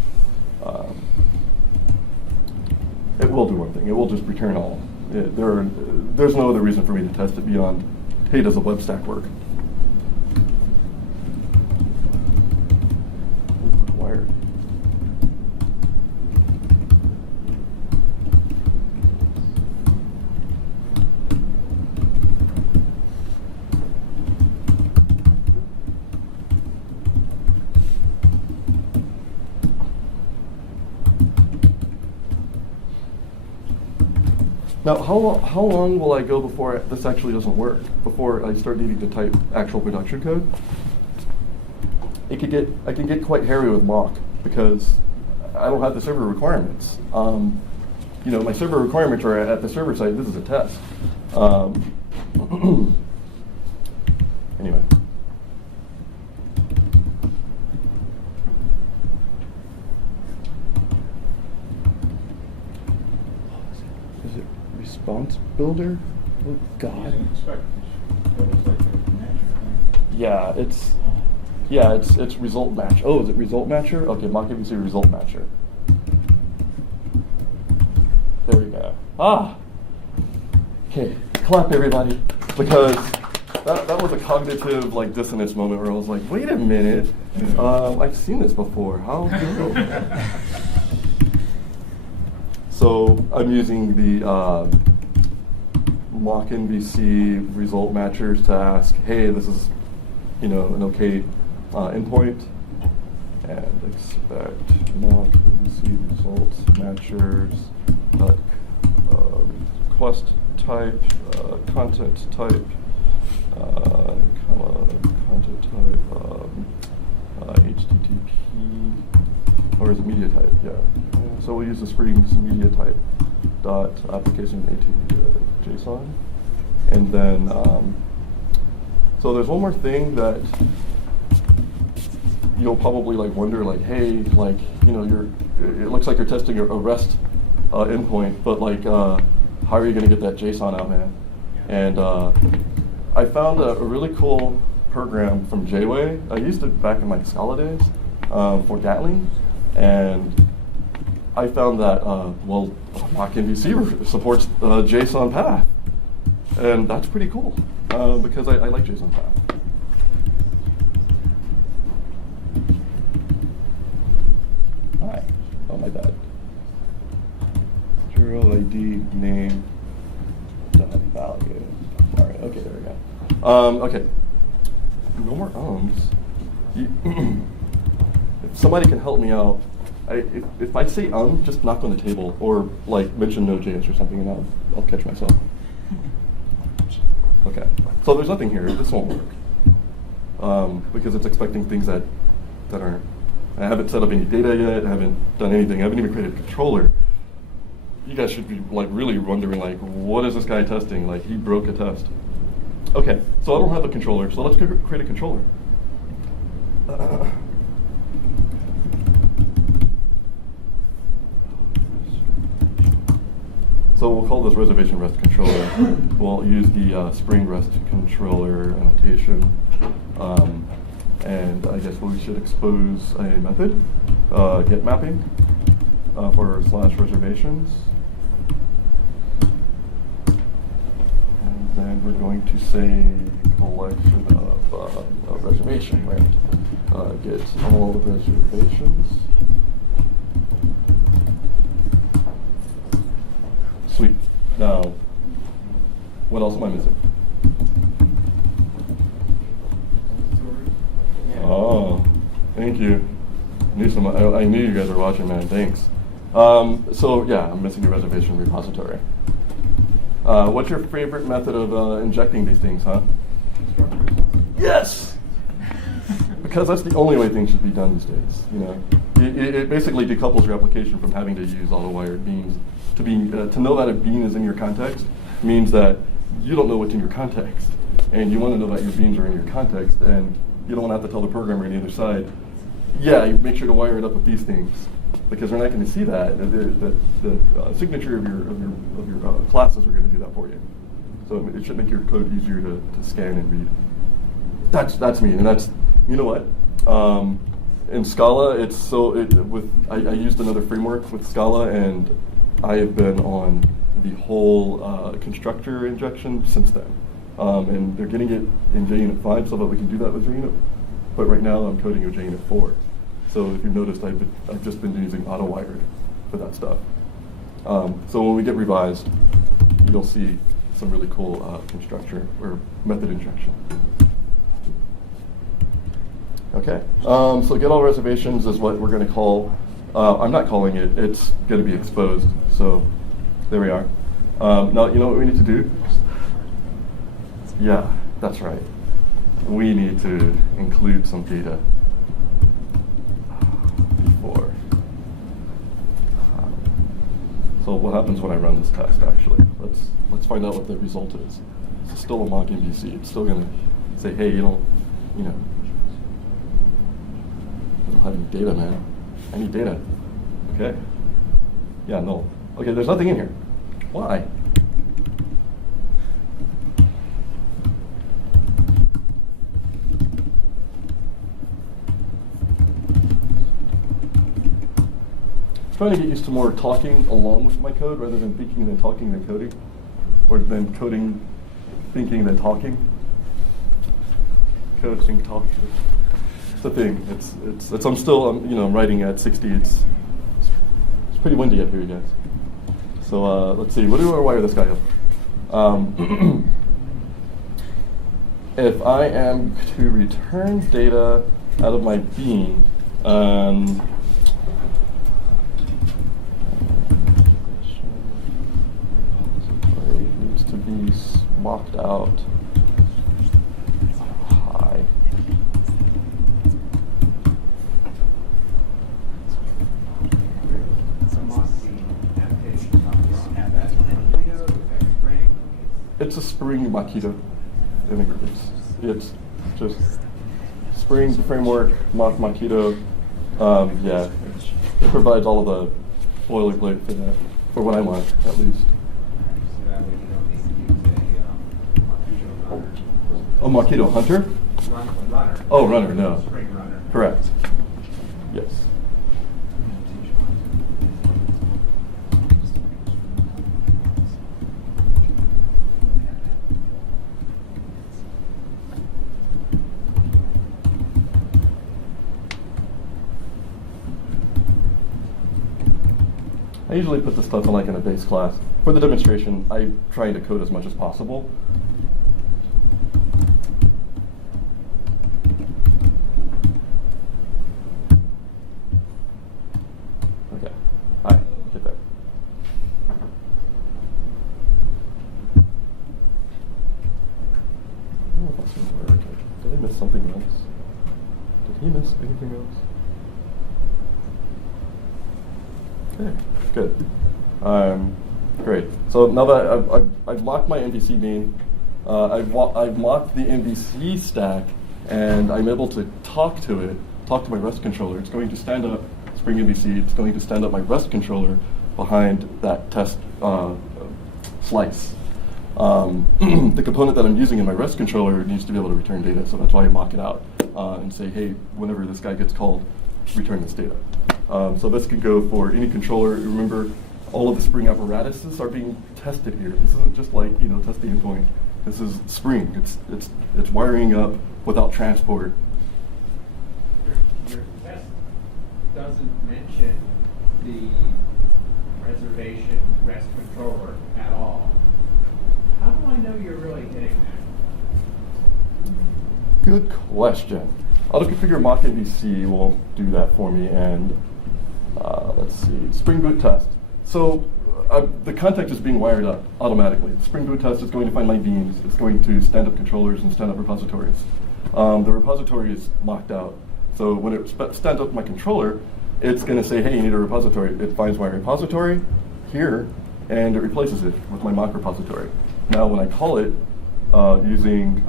It will do one thing. It will just return all. There's no other reason for me to test it beyond, hey, does the web stack work? Required. Now, how long will I go before this actually doesn't work? Before I start needing to type actual production code? I can get quite hairy with mock because I don't have the server requirements. My server requirements are at the server side. This is a test. Anyway. Response builder? Oh God. It's result match. Oh, is it result matcher? Okay, mock MVC result matcher. There we go. Okay, clap everybody, because that was a cognitive dissonance moment where I was like, wait a minute, I've seen this before. How? So I'm using the mock MVC result matchers to ask, hey, this is an okay endpoint, and expect mock MVC results matchers request type, content type, content type, HTTP, or is it media type? Yeah. So we'll use the Spring's media type dot application JSON, and then so there's one more thing that you'll probably wonder, hey, it looks like you're testing a REST endpoint, but how are you going to get that JSON out, man? And I found a really cool program from JWay. I used it back in my Scala days for Gatling, and I found that mock MVC supports JSON path, and that's pretty cool because I like JSON path. Hi. Oh, my bad. Zero ID name dot value. All right. Okay, there we go. Okay. No more ums. If somebody can help me out, if I say just knock on the table or mention Node.js or something, and I'll catch myself. Okay. So there's nothing here. This won't work because it's expecting things that aren't. I haven't set up any data yet. I haven't done anything. I haven't even created a controller. You guys should be really wondering what is this guy testing? He broke a test. Okay. So I don't have a controller. So let's create a controller. So we'll call this reservation REST controller. We'll use the Spring REST controller annotation. And I guess we should expose a method, get mapping for /reservations. And then we're going to say collection of reservation, right? Get all the reservations. Sweet. Now, what else am I missing? Oh, thank you. I knew you guys were watching, man. Thanks. So yeah, I'm missing the reservation repository. What's your favorite method of injecting these things, huh? Yes! Because that's the only way things should be done these days. You know, it basically decouples your application from having to use auto-wired beans. To know that a bean is in your context means that you don't know what's in your context, and you want to know that your beans are in your context, and you don't want to have to tell the programmer on the other side, yeah, you make sure to wire it up with these things, because they're not going to see that. The signature of your classes are going to do that for you. So it should make your code easier to scan and read. That's me, and that's, you know what? In Scala, I used another framework with Scala, and I have been on the whole constructor injection since then. And they're getting it in JUnit 5 so that we can do that with JUnit. But right now I'm coding with JUnit 4. So if you've noticed, I've just been using auto-wired for that stuff. So when we get revised, you'll see some really cool constructor or method injection. Okay, so get all reservations is what we're going to call. I'm not calling it. It's going to be exposed. So there we are. Now, you know what we need to do? Yeah, that's right. We need to include some data before. So what happens when I run this test, actually? Let's find out what the result is. It's still a mock MVC. It's still going to say, hey, you don't have any data, man. I need data. Okay. Yeah, no. Okay, there's nothing in here. Why? I'm trying to get used to more talking along with my code rather than thinking and then talking and then coding, or then coding, thinking then talking. Code, think, talk. It's a thing. It's. I'm still. I'm writing at 60. It's pretty windy up here, you guys. So let's see. What do I wire this guy up? If I am to return data out of my bean, needs to be mocked out high. It's a Spring Makito integrates. It's just Spring framework, mock Makito. Yeah, it provides all of the boilerplate for that, for what I want, at least. Oh, Makito Hunter? Runner. Oh, Runner, no. Spring Runner. Correct. Yes. I usually put this stuff in a base class. For the demonstration, I'm trying to code as much as possible. Okay. Hi. Get there. Oh, that's gonna work. Did I miss something else? Did he miss anything else? Okay, good. Great. So now that I've mocked my MVC bean, I've mocked the MVC stack, and I'm able to talk to my REST controller. It's going to stand up Spring MVC. It's going to stand up my REST controller behind that test slice. The component that I'm using in my REST controller needs to be able to return data, so that's why I mock it out and say, hey, whenever this guy gets called, return this data. So this can go for any controller. Remember, all of the Spring apparatuses are being tested here. This isn't just like test the endpoint. This is Spring. It's wiring up without transport. Your test doesn't mention the reservation REST controller at all. How do I know you're really hitting that? Good question. Auto-configure mock MVC will do that for me, and let's see, Spring Boot test. So the context is being wired up automatically. The Spring Boot test is going to find my beans. It's going to stand up controllers and stand up repositories. The repository is mocked out. So when it stands up my controller, it's going to say, hey, you need a repository. It finds my repository here, and it replaces it with my mock repository. Now when I call it using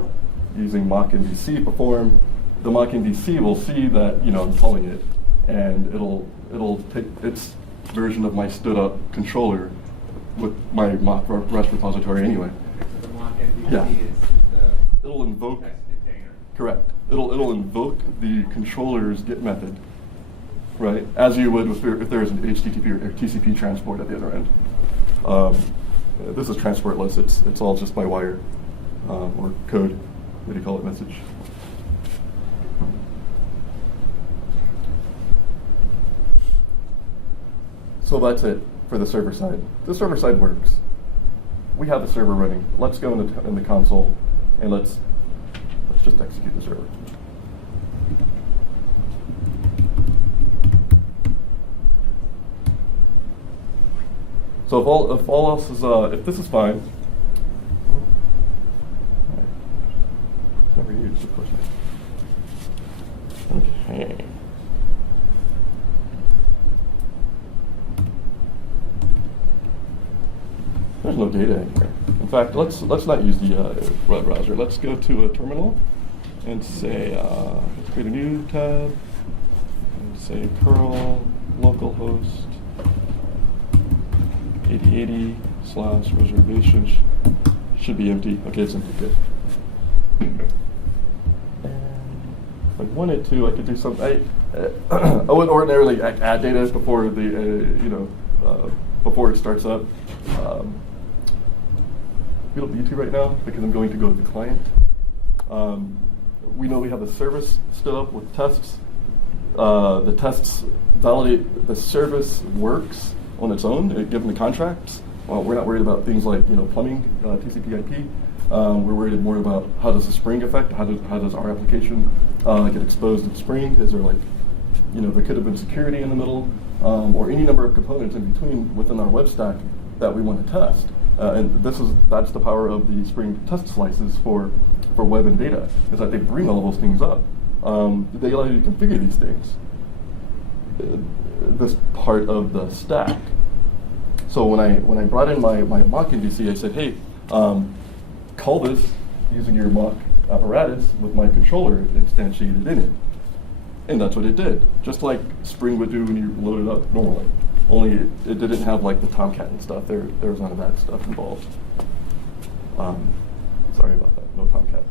mock MVC perform, the mock MVC will see that I'm calling it, and it'll take its version of my stood up controller with my mock REST repository anyway. The mock MVC Yeah. is the It'll invoke. test container. Correct. It'll invoke the controller's get method, right? As you would if there is an HTTP or TCP transport at the other end. This is transportless. It's all just by wire or code. What do you call it? Message. So that's it for the server side. The server side works. We have the server running. Let's go in the console and let's just execute the server. So if all else is if this is fine, never used, of course not. Okay. There's no data in here. In fact, let's not use the web browser. Let's go to a terminal and say create a new tab and say curl localhost 8080/reservations. Should be empty. Okay, it's empty. Good. And if I wanted to, I could do something. I would ordinarily add data before the before it starts up. We don't need to right now because I'm going to go to the client. We know we have the service stood up with tests. The tests validate the service works on its own, given the contracts. We're not worried about things like plumbing, TCP/IP. We're worried more about how does the Spring affect? How does our application get exposed in Spring? Is there there could have been security in the middle, or any number of components in between within our web stack that we want to test. And that's the power of the Spring test slices for web and data, is that they bring all those things up. They allow you to configure these things. This part of the stack. So when I brought in my mock MVC, I said, hey, call this using your mock apparatus with my controller instantiated in it. And that's what it did, just like Spring would do when you load it up normally. Only it didn't have like the Tomcat and stuff. There was none of that stuff involved. Sorry about that, no Tomcat.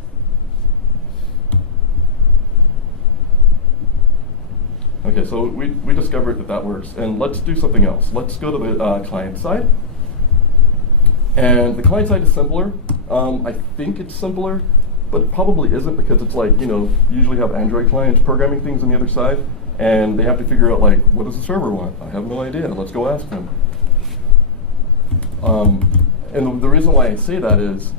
Okay, so we discovered that works, and let's do something else. Let's go to the client side. And the client side is simpler. I think it's simpler, but it probably isn't, because it's like, you usually have Android clients programming things on the other side, and they have to figure out, like, what does the server want? I have no idea. Let's go ask them. And the reason why I say that is,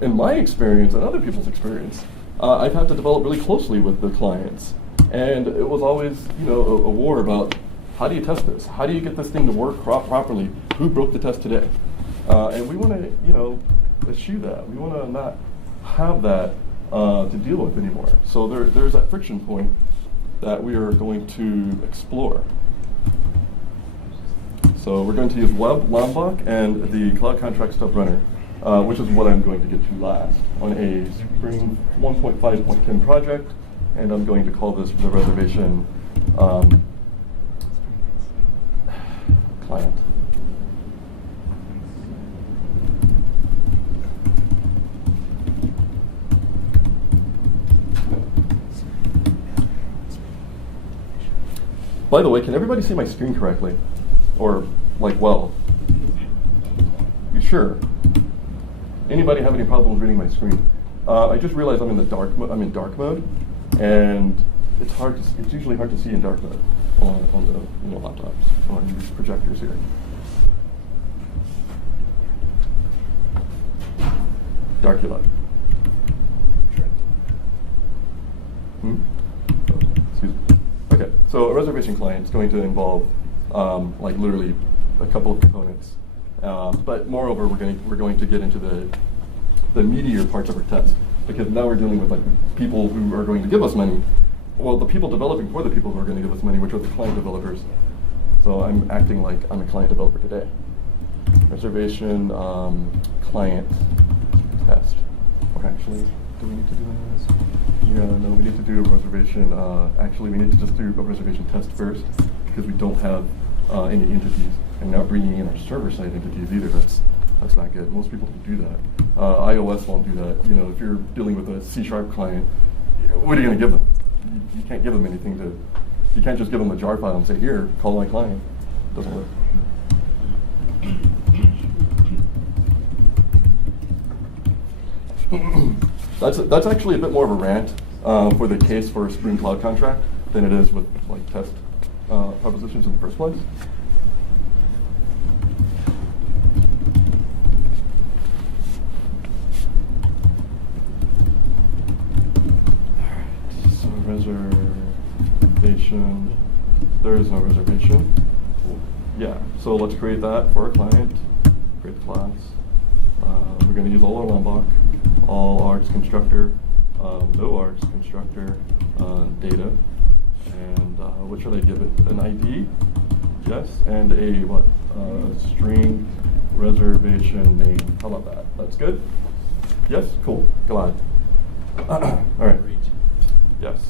in my experience and other people's experience, I've had to develop really closely with the clients. And it was always, a war about, how do you test this? How do you get this thing to work properly? Who broke the test today? And we want to, eschew that. We want to not have that to deal with anymore. So there's that friction point that we are going to explore. So we're going to use Web Lombok and the Cloud Contract Stub Runner, which is what I'm going to get to last on a Spring 1.5.10 project, and I'm going to call this the reservation client. By the way, can everybody see my screen correctly? Or, well? You sure? Anybody have any problems reading my screen? I just realized I'm in dark mode, and it's usually hard to see in dark mode on the laptops, on these projectors here. Darkula. Excuse me. Okay, so a reservation client is going to involve, literally a couple of components. But moreover, we're going to get into the meatier parts of our test, because now we're dealing with like people who are going to give us money. Well, the people developing for the people who are going to give us money, which are the client developers. So I'm acting like I'm a client developer today. Reservation client test. Or actually, do we need to do this? Yeah, no, we need to do a reservation. Actually, we need to just do a reservation test first, because we don't have any entities, and not bringing in our server-side entities either. That's not good. Most people don't do that. iOS won't do that. You know, if you're dealing with a C# client, what are you going to give them? You can't give them anything to. You can't just give them a jar file and say, "Here, call my client." It doesn't work. That's actually a bit more of a rant for the case for a Spring Cloud contract than it is with like test propositions in the first place. So reservation. There is no reservation. Yeah. So let's create that for our client. Create the class. We're going to use all our Lombok, all args constructor, no args constructor, data, and what should I give it? An ID, yes, and a what? String reservation name. How about that? That's good. Yes, cool. Glad. All right. Yes.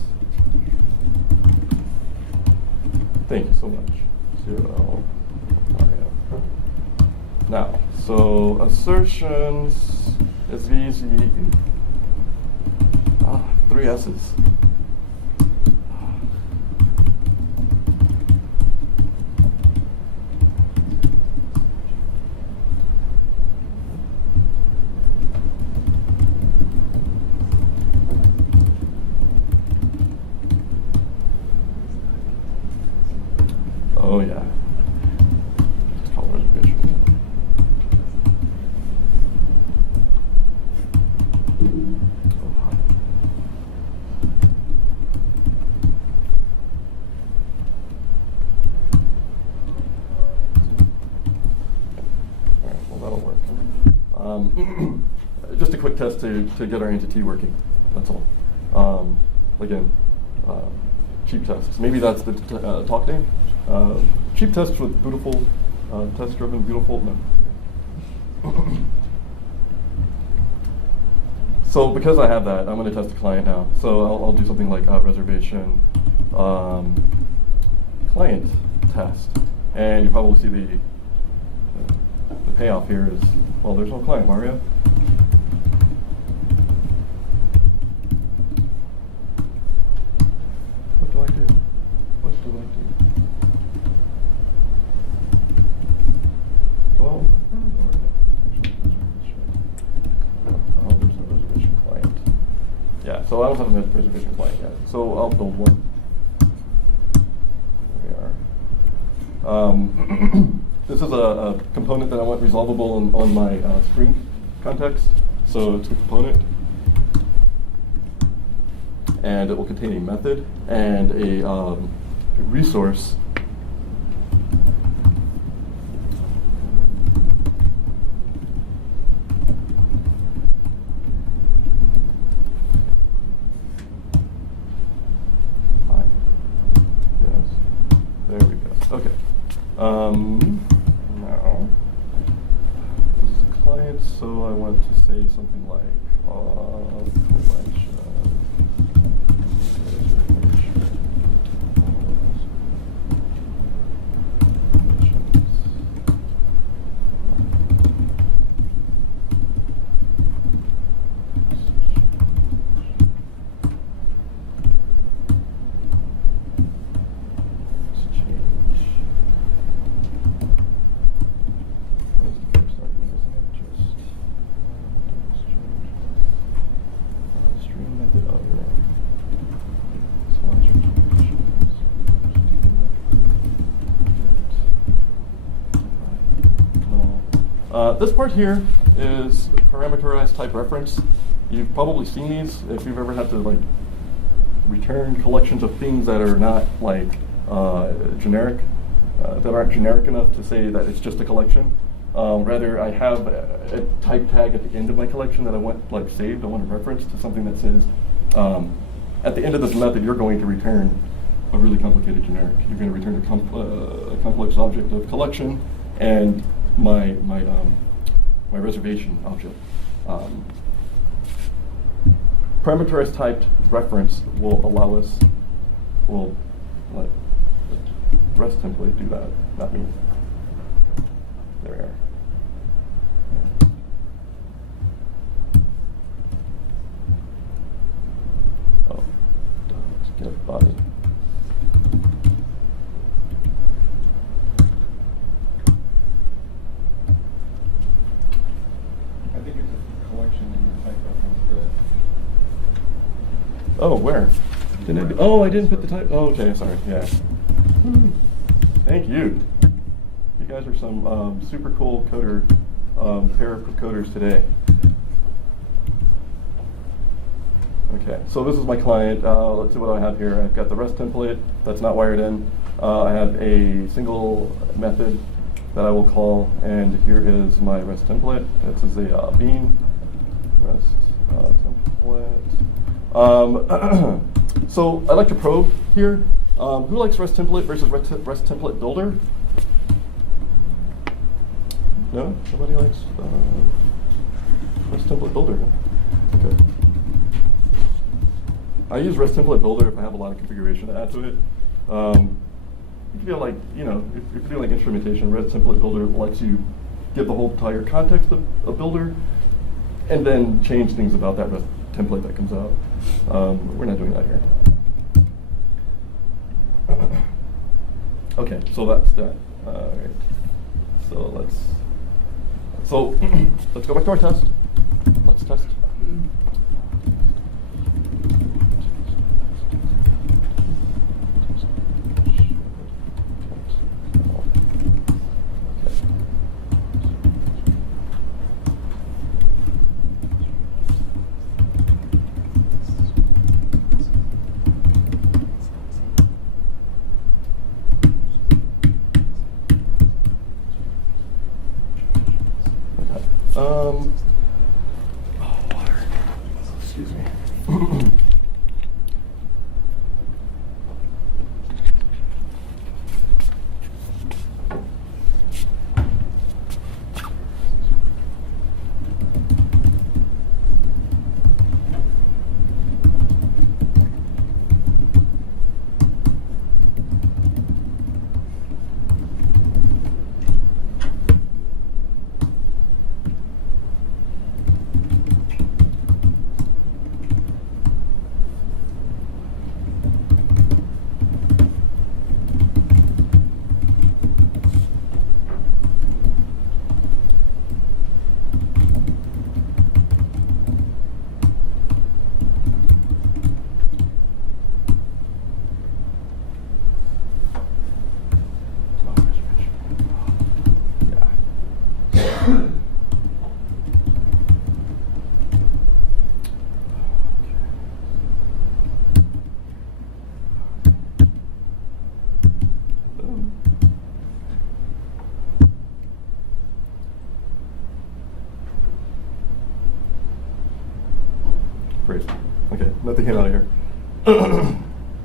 Thank you so much. 0. Now, so assertions is easy. 3 S's. Oh yeah. Let's call reservation. Just a quick test to get our entity working. That's all. Again, cheap tests. Maybe that's the talk name. Cheap tests with Bootiful, test-driven Bootiful. No. So because I have that, I'm going to test the client now. So I'll do something like reservation client test, and you probably see the payoff here is, well, there's no client, Mario. What do I do? What do I do? Well, oh, there's no reservation client. Yeah, so I don't have a reservation client yet. So I'll build one. There we are. This is a component that I want resolvable on my Spring context. So it's a component, and it will contain a method and a resource. Hi. Yes. There we go. Okay. Now, this is a client, so I want to say something like collection. This part here is parameterized type reference. You've probably seen these if you've ever had to like return collections of things that are not like generic. that aren't generic enough to say that it's just a collection. Rather, I have a type tag at the end of my collection that I want like saved. I want to reference to something that says, at the end of this method, you're going to return a really complicated generic. You're going to return a complex object of collection and my reservation object. Parameterized typed reference will allow us, will let the REST template do that, not me. There we are. Oh, let's get body. I think it's a collection in your type reference to it. Oh, where? Didn't I oh, I didn't put the type. Oh, okay, sorry. Yeah. Thank you. You guys are some super cool coder, pair of coders today. Okay, so this is my client. Let's see what I have here. I've got the REST template that's not wired in. I have a single method that I will call, and here is my REST template. This is a bean REST template. So I like to probe here. Who likes REST template versus REST template builder? No? Nobody likes REST template builder? Okay. I use REST template builder if I have a lot of configuration to add to it. If you feel like, you know, if you're doing like instrumentation, REST template builder lets you give the whole entire context of a builder and then change things about that REST template that comes out. We're not doing that here. Okay, so that's that. All right. So let's go back to our test. Let's test. Water. Excuse me. Great. Okay, nothing came out of here.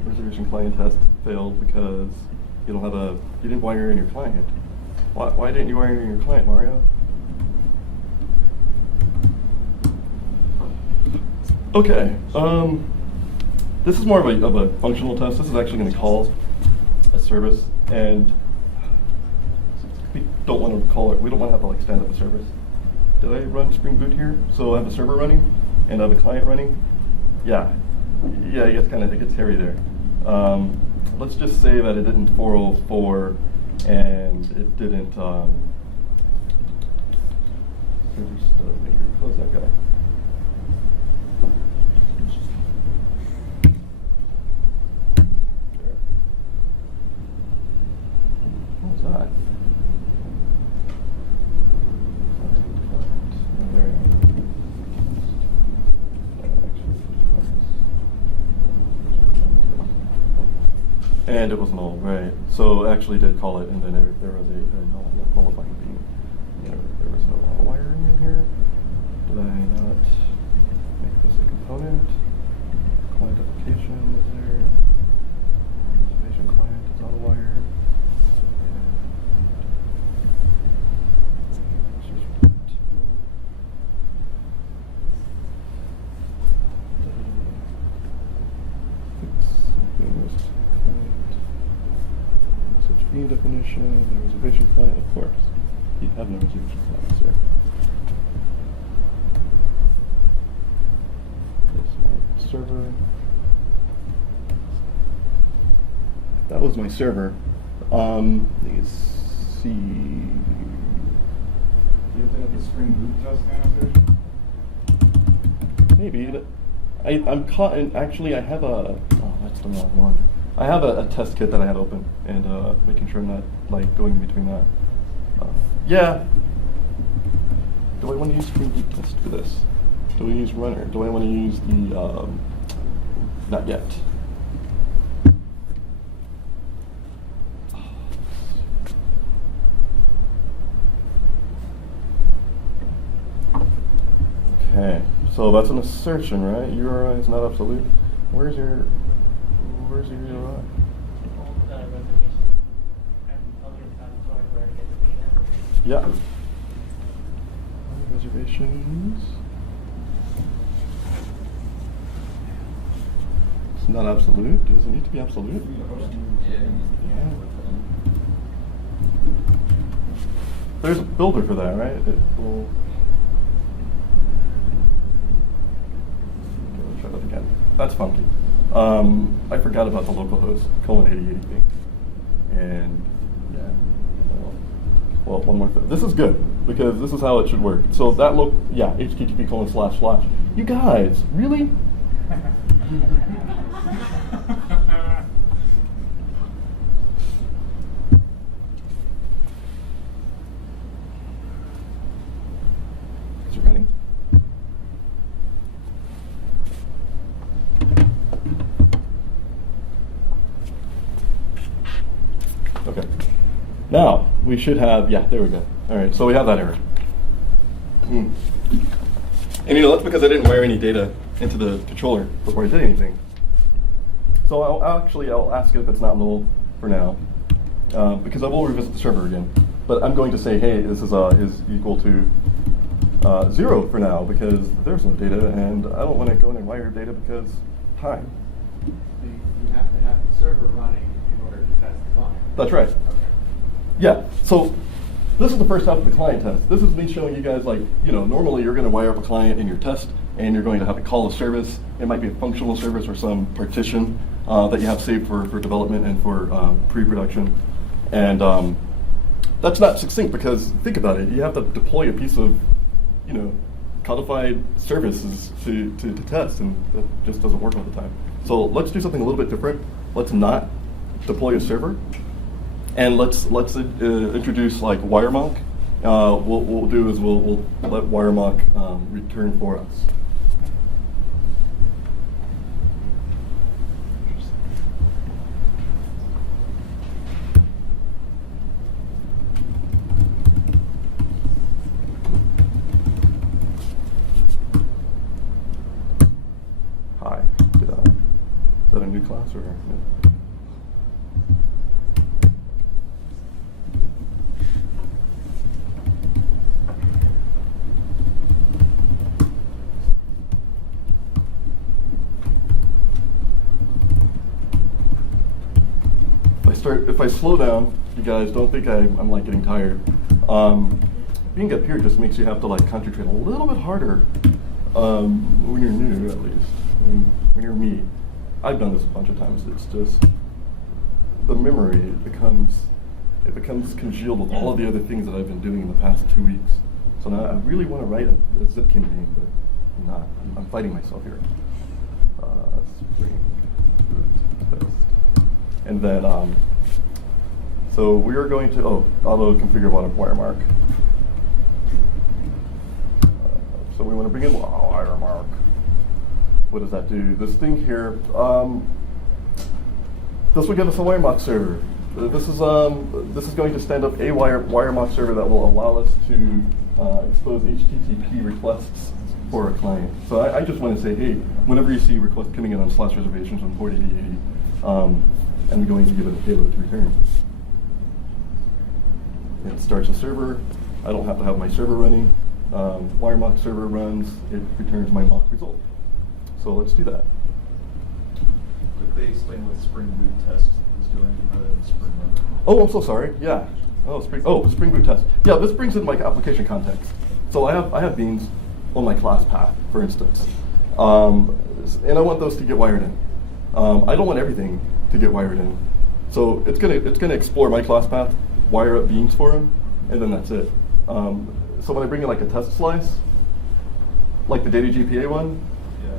Reservation client test failed because you didn't wire in your client. Why didn't you wire in your client, Mario? Okay, this is more of a functional test. This is actually going to call a service, and we don't want to call it. We don't want to have to like stand up a service. Did I run Spring Boot here? So I have a server running, and I have a client running. Yeah, it gets hairy there. Let's just say that it didn't 404, and it didn't. Server Stub Maker. Close that guy. There. What was that? And it was null, right? So actually did call it, and then there was a null nullifying being. There was no auto wiring in here. Did I not make this a component? Client application is there. Reservation client is auto wired. Being definition, the reservation client, of course. You have no reservation clients here. This is my server. That was my server. Let's see. You have to have the Spring Boot test downstairs? Maybe. I'm caught in, actually I have a, oh, that's the wrong one. I have a test kit that I had open, and making sure I'm not like going between that. Yeah. Do I want to use Spring Boot test for this? Do we use runner? Do I want to use the, not yet. Okay, so that's an assertion, right? URI is not absolute. Where's your URI? Hold the reservation and tell your repository where to get the data. Yeah. Reservations. It's not absolute. Does it need to be absolute? Yeah. There's a builder for that, right? It will. Okay, let's try that again. That's funky. I forgot about the localhost :88 thing. And yeah. Well, one more thing. This is good because this is how it should work. So that HTTP://. You guys, really? Is it running? Okay. Now, we should have, yeah, there we go. All right, so we have that error. And that's because I didn't wire any data into the controller before I did anything. So I'll ask it if it's not null for now, because I will revisit the server again. But I'm going to say, hey, this is equal to 0 for now, because there's no data, and I don't want to go in and wire data because time. You have to have the server running in order to test the client. That's right. Okay. Yeah, so this is the first half of the client test. This is me showing you guys, like, normally you're going to wire up a client in your test, and you're going to have to call a service. It might be a functional service or some partition that you have saved for development and for pre-production. And that's not succinct because, think about it, you have to deploy a piece of, codified services to test, and that just doesn't work all the time. So let's do something a little bit different. Let's not deploy a server. And let's introduce like wiremock. What we'll do is we'll let wiremock return for us. Hi. Is that a new class or? No? If I slow down, you guys don't think I'm like getting tired. Being up here just makes you have to like concentrate a little bit harder when you're new, at least. When you're me, I've done this a bunch of times. It's just the memory. It becomes congealed with all of the other things that I've been doing in the past 2 weeks. So now I really want to write a Zipkin name, but I'm not. I'm fighting myself here. Spring Boot test. And then, so we are going to, auto configure wiremark. So we want to bring in wiremark. What does that do? This thing here, This will give us a WireMock server. This is going to stand up a WireMock server that will allow us to expose HTTP requests for a client. So I just want to say, hey, whenever you see requests coming in on /reservations on port 8080, I'm going to give it a payload to return. It starts a server. I don't have to have my server running. WireMock server runs. It returns my mock result. So let's do that. Quickly explain what Spring Boot Test is doing rather than Spring Runner. Oh, I'm so sorry. Yeah. Spring Boot Test. Yeah, this brings in like application context. So I have beans on my class path, for instance, and I want those to get wired in. I don't want everything to get wired in. So it's gonna explore my class path, wire up beans for them, and then that's it. So when I bring in like a test slice, like the data GPA one,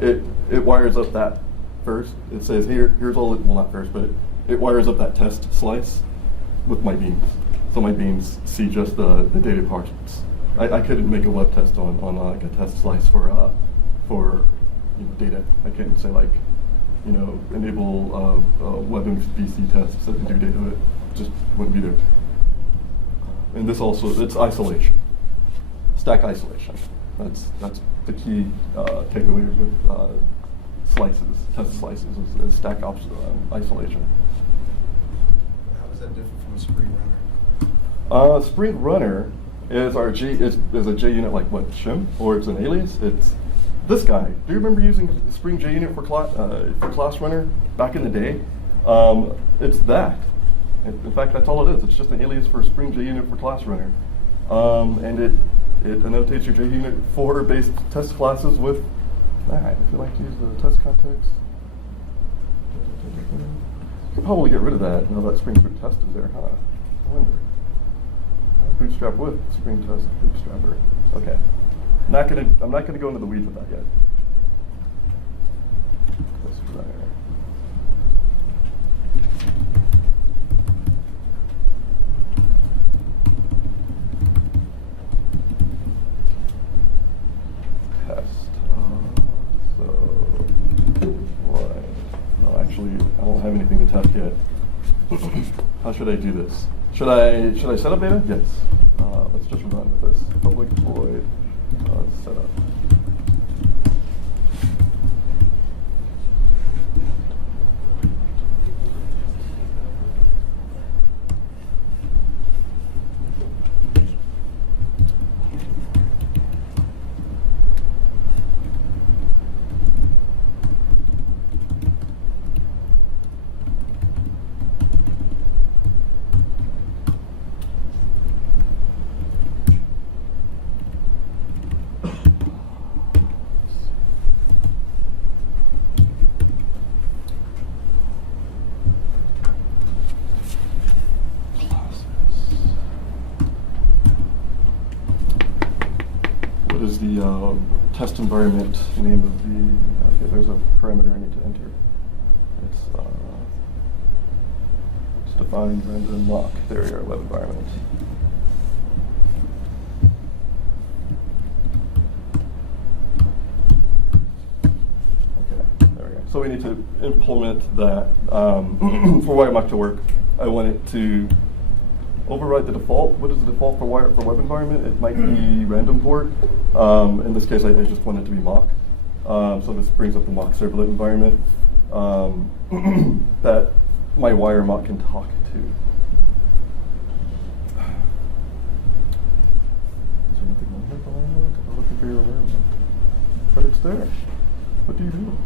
Yeah. it wires up that first. It says here's all well, not first, but it wires up that test slice with my beans. So my beans see just the data parts. I couldn't make a web test on like a test slice for data. I couldn't say like enable web VC tests that can do data. It just wouldn't be there. And this also, it's isolation, stack isolation. That's the key takeaway with slices, test slices, is stack isolation. How is that different from a Spring Runner? Spring Runner is our is a JUnit like what, shim, or it's an alias. It's this guy. Do you remember using Spring JUnit for class runner back in the day? It's that. In fact, that's all it is. It's just an alias for Spring JUnit for class runner, and it annotates your JUnit 4 based test classes with that. If you like to use the test context, you could probably get rid of that now that Spring Boot Test is there, huh? I wonder. Bootstrap with Spring Test Bootstrapper. Okay. I'm not gonna go into the weeds with that yet. Test runner. Actually, I don't have anything to test yet. How should I do this? Should I set up data? Yes. Let's just run with this. Public void setup. Is the test environment name of the, okay, there's a parameter I need to enter. It's defined random lock. There we are, web environment. Okay, there we go. So we need to implement that. For WireMock to work, I want it to override the default. What is the default for web environment? It might be random port. In this case, I just want it to be mock. So this brings up the mock servlet environment that my WireMock can talk to. Is there nothing on here for WireMock? I'm looking for your WireMock. But it's there. What do you do?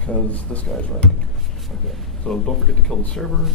Because this guy's running. Okay, so don't forget to kill the server.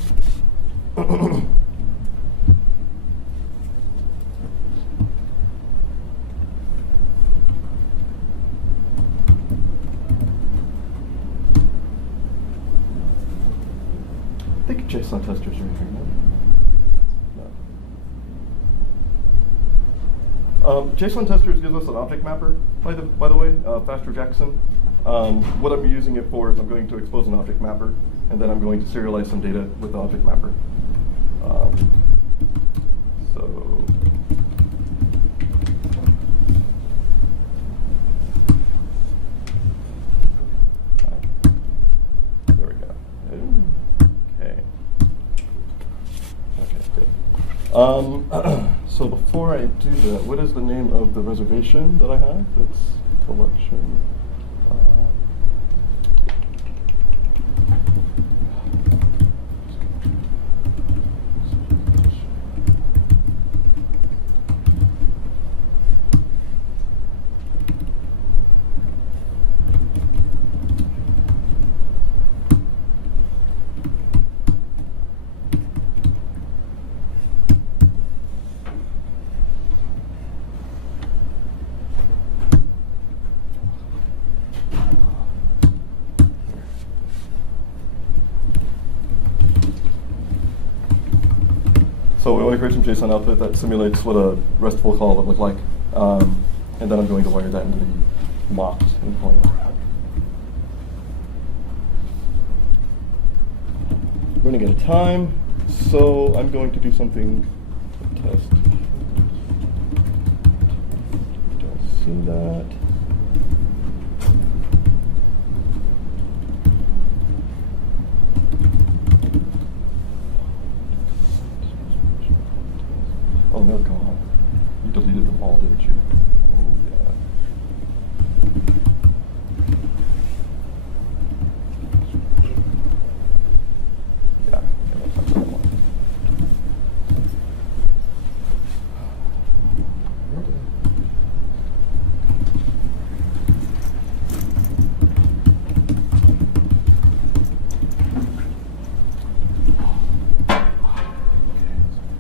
JSON testers gives us an object mapper, by the way, Faster Jackson. What I'm using it for is I'm going to expose an object mapper, and then I'm going to serialize some data with the object mapper. So there we go. Okay. Okay, good. So before I do that, what is the name of the reservation that I have? It's collection. So we want to create some JSON output that simulates what a RESTful call would look like. And then I'm going to wire that into the mocked endpoint. Running out of time, so I'm going to do something to test. Don't see that. Oh, no, come on. You deleted them all, didn't you? Oh, yeah. Yeah, that's not what I want.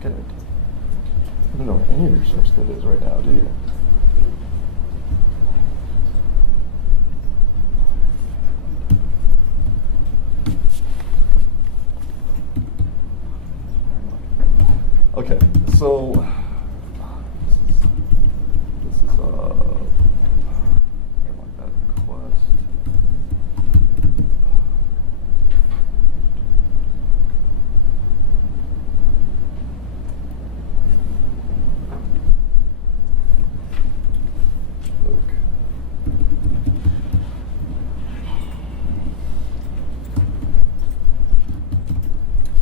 Get it. I don't know where any of your source code is right now, do you? Okay, so this is like that request.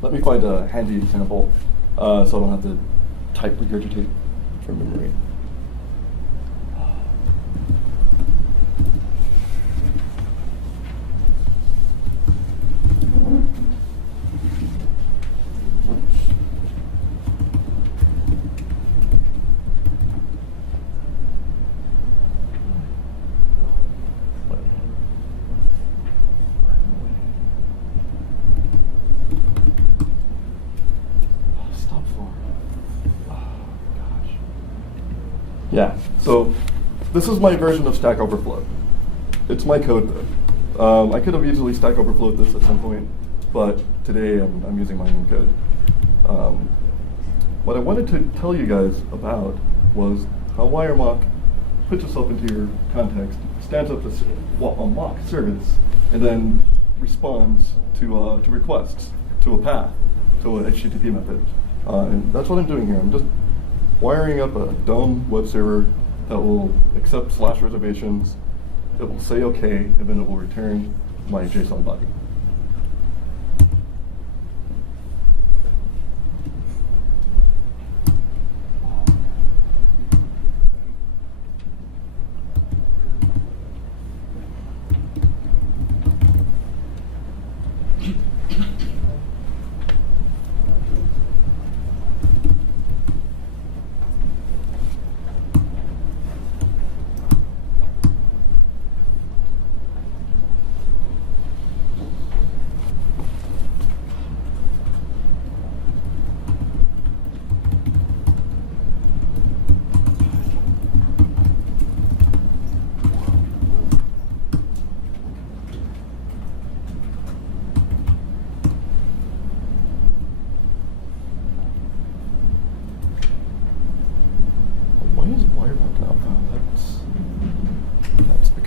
Let me find a handy example so I don't have to type regurgitate from memory. Yeah, so this is my version of Stack Overflow. It's my code though. I could have easily Stack Overflowed this at some point, but today I'm using my own code. What I wanted to tell you guys about was how WireMock puts itself into your context, stands up a mock service, and then responds to requests, to a path, to an HTTP method. And that's what I'm doing here. I'm just wiring up a dumb web server that will accept /reservations, it will say OK, and then it will return my JSON body.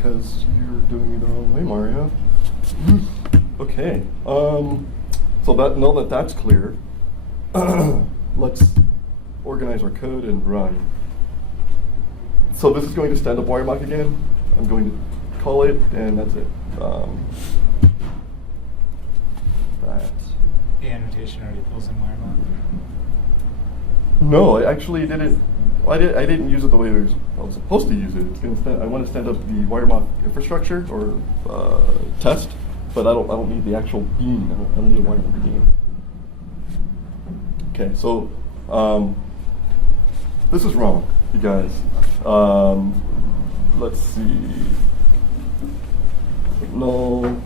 because you're doing it the wrong way, Mario. Okay. So now that that's clear, let's organize our code and run. So this is going to stand up Wiremock again. I'm going to call it, and that's it. That. The annotation already pulls in Wiremock. No, I actually didn't. I didn't use it the way I was supposed to use it. It's gonna I want to stand up the Wiremock infrastructure or test, but I don't need the actual bean. I don't need a Wiremock bean. Okay, so this is wrong, you guys. Let's see. Null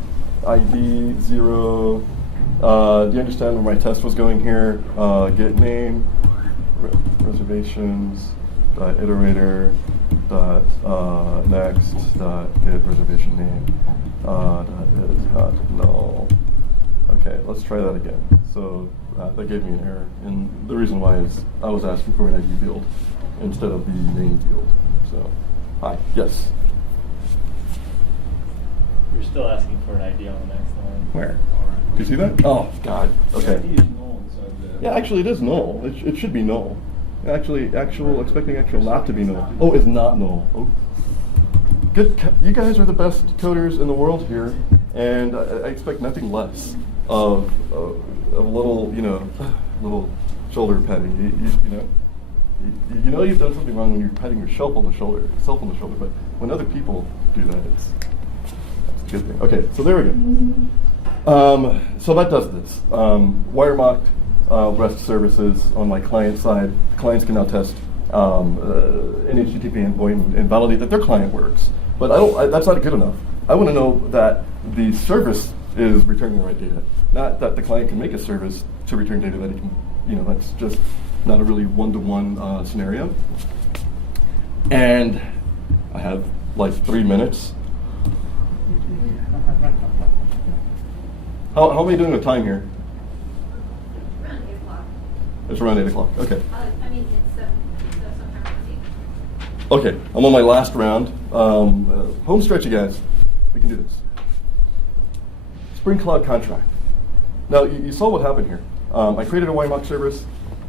ID 0. Do you understand where my test was going here? Get name. Reservations iterator next get reservation name is not null. Okay, let's try that again. So that gave me an error, and the reason why is I was asking for an ID field instead of the name field. So, hi, yes. You're still asking for an ID on the next line. Where? Do you see that? Oh God. Okay. ID is null inside the. Yeah, actually, it is null. It should be null. Actually, expecting actual not to be null. Oh, it's not null. Oh. Good. You guys are the best coders in the world here, and I expect nothing less of a little, little shoulder patting. You know you've done something wrong when you're patting yourself on the shoulder, but when other people do that, that's a good thing. Okay, so there we go. So that does this. Wiremocked REST services on my client side. Clients can now test an HTTP endpoint and validate that their client works. But that's not good enough. I want to know that the service is returning the right data, not that the client can make a service to return data that it can. That's just not a really one-to-one scenario. And I have like 3 minutes. How am I doing with time here? Around 8 o'clock. It's around 8 o'clock. Okay. I mean, it's sometime around 8. Okay, I'm on my last round. Home stretch, you guys. We can do this. Spring Cloud contract. Now, you saw what happened here. I created a Wiremock service,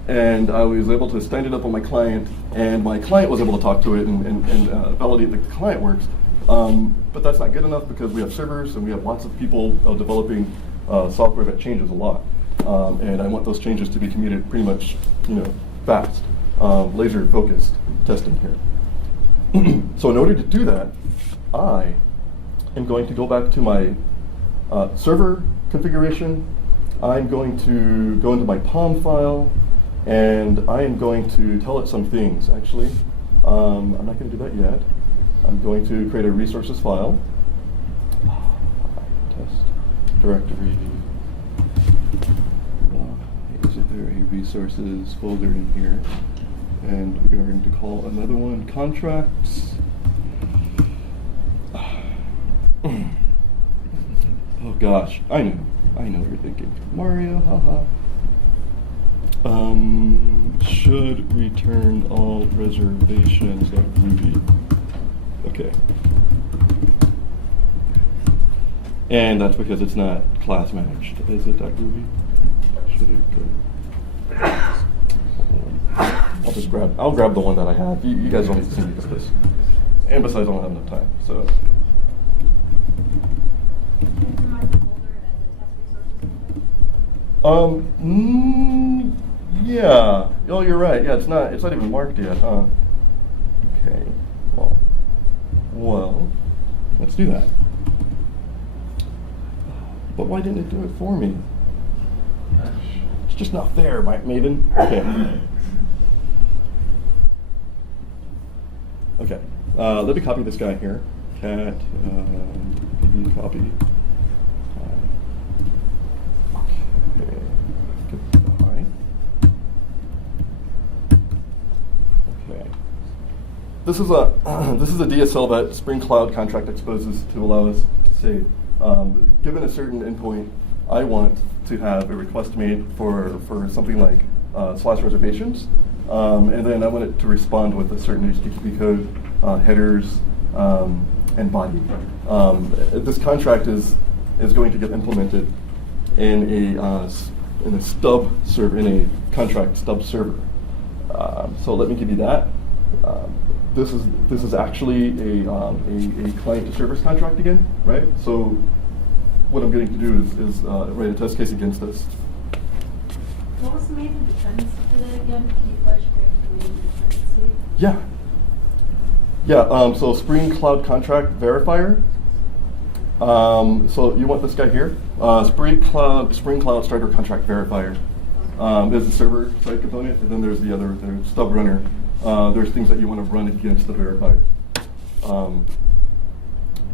and I was able to stand it up on my client, and my client was able to talk to it and validate that the client works. But that's not good enough because we have servers and we have lots of people developing software that changes a lot. And I want those changes to be commuted pretty much, fast, laser-focused testing here. So in order to do that, I am going to go back to my server configuration. I'm going to go into my POM file, and I am going to tell it some things, actually. I'm not going to do that yet. I'm going to create a resources file. Test directory. Is there a resources folder in here? And we're going to call another one contracts. Oh gosh, I know what you're thinking. Mario, haha. Should return all reservations of Ruby. Okay. And that's because it's not class managed. Is it .ruby? Should it go? I'll grab the one that I have. You guys don't need to see me do this. And besides, I don't have enough time, so. Can you mark the folder as a test resources folder? Yeah. Oh, you're right. Yeah, it's not even marked yet, huh? Okay. Well, let's do that. But why didn't it do it for me? It's just not fair, Maven. Okay. Okay. Let me copy this guy here. Cat, pb copy. Okay. Goodbye. Okay. This is a DSL that Spring Cloud contract exposes to allow us to say, given a certain endpoint, I want to have a request made for something like /reservations, and then I want it to respond with a certain HTTP code, headers, and body. This contract is going to get implemented in a stub server, in a contract stub server. So let me give you that. This is actually a client to service contract again, right? So what I'm going to do is write a test case against this. What was the main dependency for that again? Can you flash back the main dependency? Yeah. Yeah, so Spring Cloud Contract Verifier. So you want this guy here? Spring Cloud Starter Contract Verifier. There's the server side component, and then there's the other, the stub runner. There's things that you want to run against the verifier.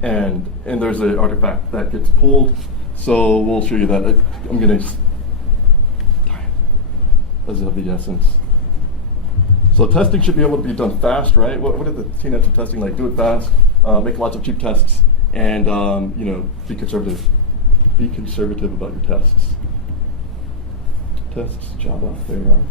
And there's an artifact that gets pulled. So we'll show you that. I'm going to, as of the essence. So testing should be able to be done fast, right? What are the tenets of testing like? Do it fast, make lots of cheap tests, and be conservative. Be conservative about your tests. Tests, Java, there you are.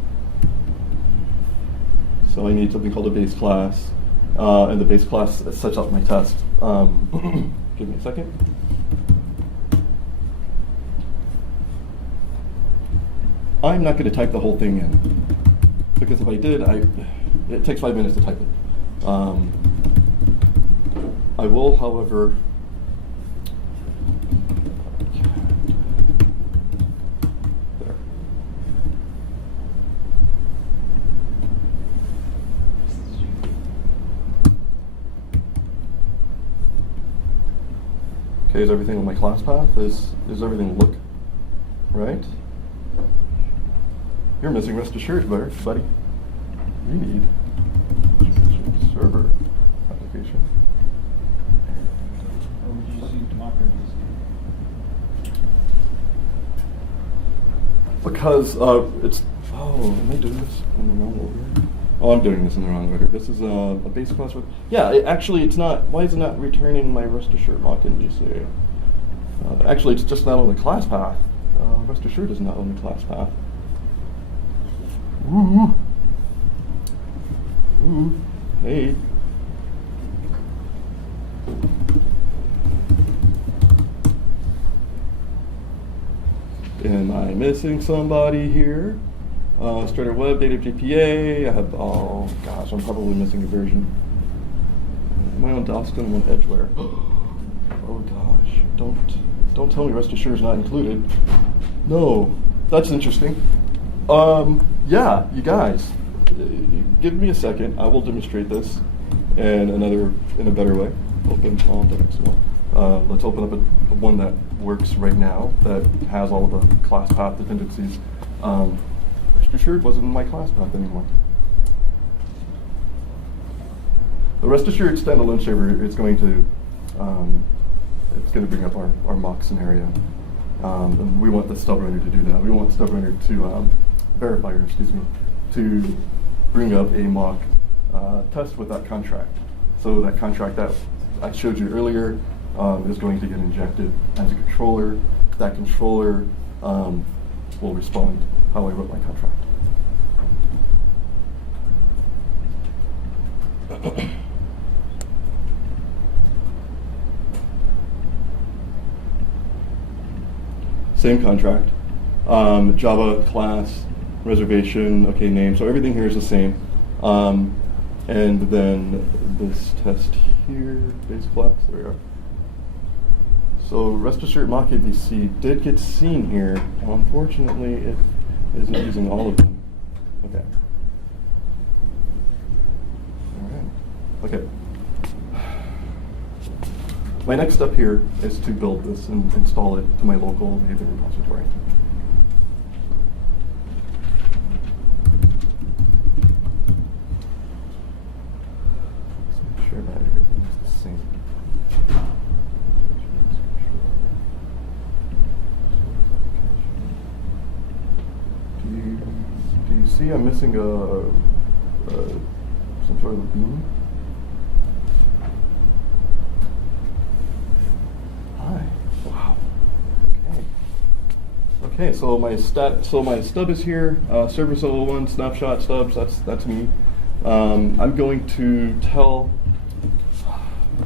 So I need something called a base class, and the base class sets up my test. Give me a second. I'm not going to type the whole thing in, because if I did, it takes 5 minutes to type it. I will, however, there. Okay, is everything on my class path? Is everything look right? You're missing rest assured, buddy. You need server application. Or would you see democracy? Because it's, am I doing this in the wrong order? Oh, I'm doing this in the wrong order. This is a base class. Yeah, it's not. Why is it not returning my rest assured mock NGC? Actually, it's just not on the class path. Rest assured is not on the class path. Ooh. Ooh. Hey. Am I missing somebody here? Starter Web, Data GPA. I have, oh gosh, I'm probably missing a version. Am I on Dostin? I'm on Edgeware. Oh gosh, don't tell me rest assured is not included. No, that's interesting. Yeah, you guys, give me a second. I will demonstrate this in a better way. Open on the next one. Let's open up one that works right now that has all of the class path dependencies. Rest assured wasn't in my class path anymore. The rest assured standalone server is going to bring up our mock scenario. And we want the stub runner to do that. We want stub runner to verifier, to bring up a mock test with that contract. So that contract that I showed you earlier is going to get injected as a controller. That controller will respond how I wrote my contract. Same contract, Java class, reservation, okay, name. So everything here is the same. And then this test here, base class, there we are. So rest assured mock ABC did get seen here. Unfortunately, it isn't using all of them. Okay. All right. Okay. My next step here is to build this and install it to my local Maven repository. Let's make sure that everything is the same. Do you see I'm missing some sort of a beam? Hi. Wow. Okay. So my stub is here. Server solo 1 snapshot stubs. That's me. I'm going to tell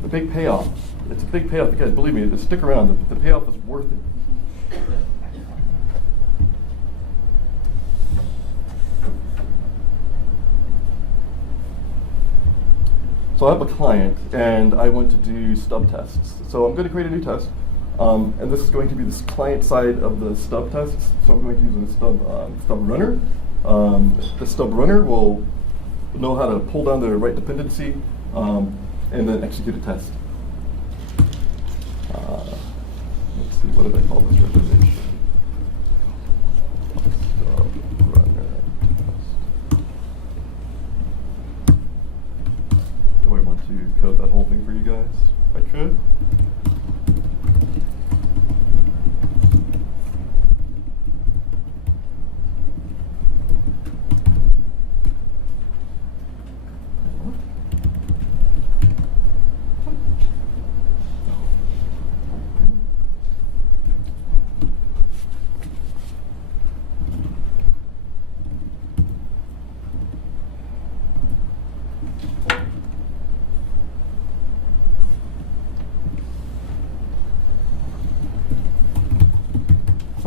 a big payoff. It's a big payoff. You guys, believe me, stick around. The payoff is worth it. So I have a client, and I want to do stub tests. So I'm going to create a new test, and this is going to be this client side of the stub tests. So I'm going to use a stub runner. The stub runner will know how to pull down the right dependency, and then execute a test. Let's see, what did I call this reservation? Stub runner test. Do I want to code that whole thing for you guys? I could.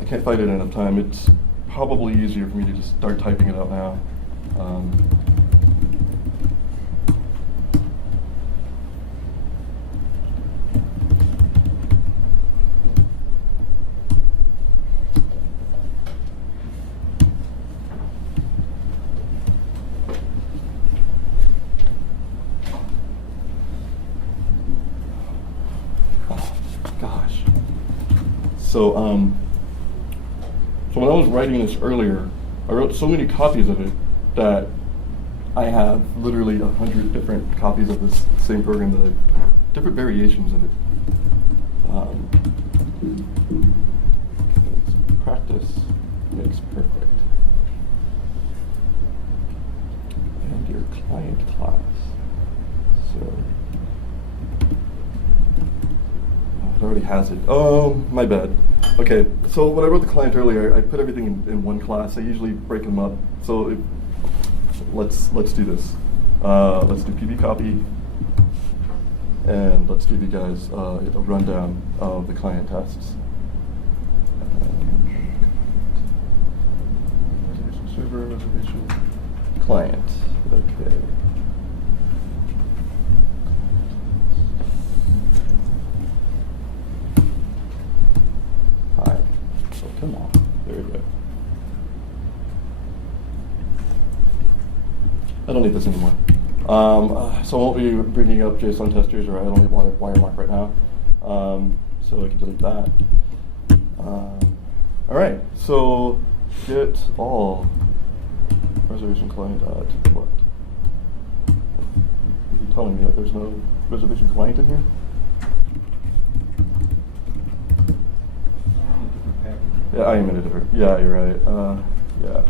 Can't find it in enough time. It's probably easier for me to just start typing it out now. Oh, gosh. So when I was writing this earlier, I wrote so many copies of it that I have literally 100 different copies of this same program, that different variations of it. Practice makes perfect. And your client class. So it already has it. Oh, my bad. Okay, so when I wrote the client earlier, I put everything in one class. I usually break them up. So let's do this. Let's do PB copy, and let's give you guys a rundown of the client tests. Reservation server, reservation client. Okay. Come on, there we go. I don't need this anymore. So I won't be bringing up JSON testers, or I don't need Wiremark right now. So I can delete that. All right, so get all reservation client at what? You're telling me that there's no reservation client in here? Yeah, I am in a different. Yeah, you're right. Yeah.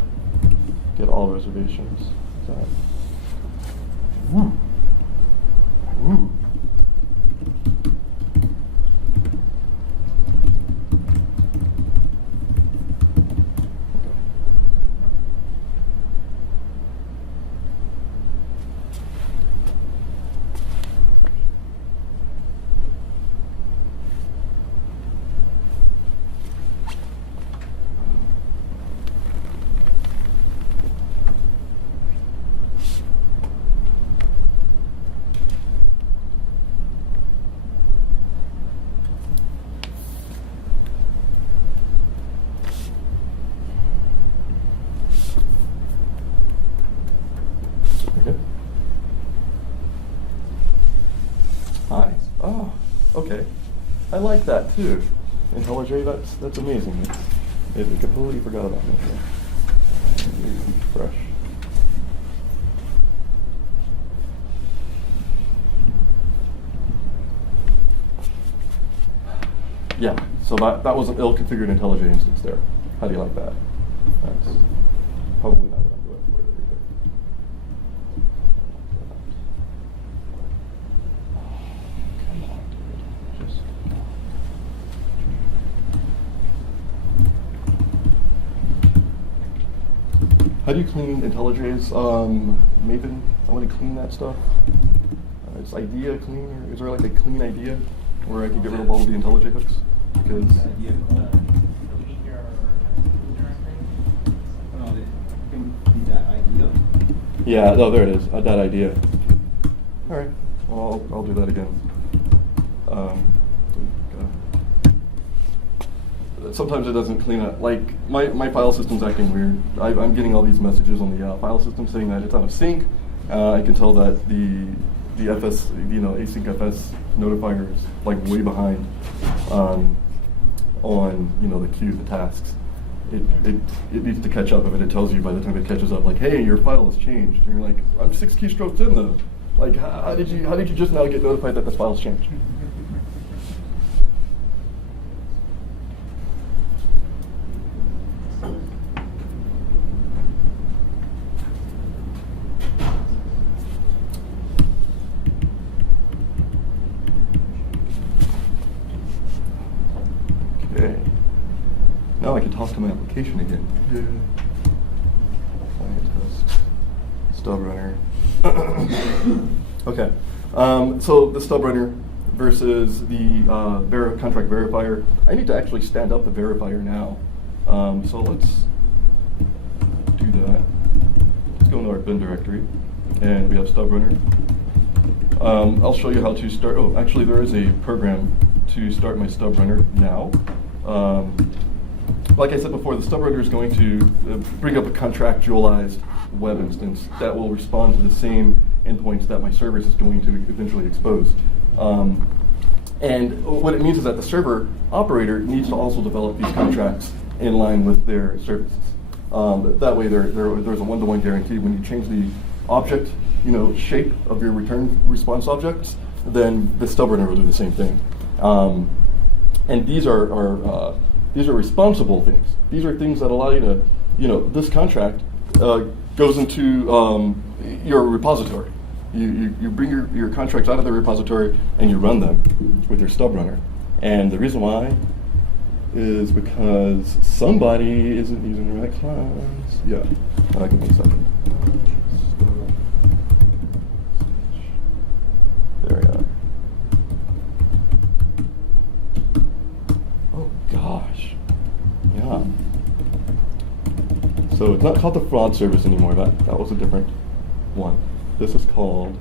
Get all reservations. Exactly. Woo. Woo. Okay, I like that too. IntelliJ, that's amazing. I completely forgot about that. Fresh. Yeah, so that was an ill-configured IntelliJ instance there. How do you like that? That's probably not what I'm going for there either. Come on, dude. Just... How do you clean IntelliJ's Maven? I want to clean that stuff. Is idea clean? Or is there like a clean idea where I can get rid of all of the IntelliJ hooks? Because Delete your thing. Oh, it can be that idea. yeah, no, there it is. That idea. All right. Well, I'll do that again. Sometimes it doesn't clean up. Like my file system's acting weird. I'm getting all these messages on the file system saying that it's out of sync. I can tell that the FS, async FS notifier is like way behind on the queue, the tasks. It needs to catch up. If it tells you by the time it catches up, like, hey, your file has changed, and you're like, I'm 6 keystrokes in though. Like, how did you just now get notified that this file's changed? Okay. Now I can talk to my application again. Yeah. Client host. Stub runner. Okay. So the stub runner versus the contract verifier. I need to actually stand up the verifier now. So let's do that. Let's go into our bin directory, and we have stub runner. I'll show you how to start. Oh, actually, there is a program to start my stub runner now. Like I said before, the stub runner is going to bring up a contractualized web instance that will respond to the same endpoints that my service is going to eventually expose. And what it means is that the server operator needs to also develop these contracts in line with their services. That way there's a one-to-one guarantee. When you change the object, shape of your return response objects, then the stub runner will do the same thing. And these are responsible things. These are things that allow you to, this contract goes into your repository. You bring your contracts out of the repository and you run them with your stub runner. And the reason why is because somebody isn't using the right class. Yeah, give me a second. There we are. Oh gosh, yeah. So it's not called the fraud service anymore. That was a different one. This is called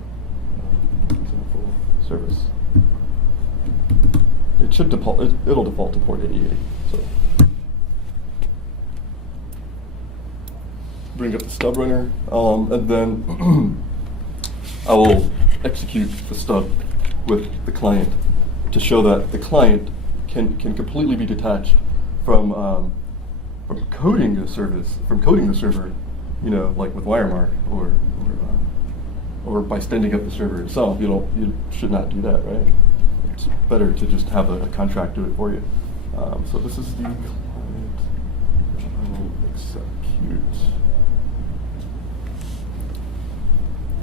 example service. It should default. It'll default to port 88. So bring up the stub runner, and then I will execute the stub with the client to show that the client can completely be detached from coding the service, from coding the server, like with Wiremark or by standing up the server itself. You should not do that, right? It's better to just have a contract do it for you. So this is the client. I will execute.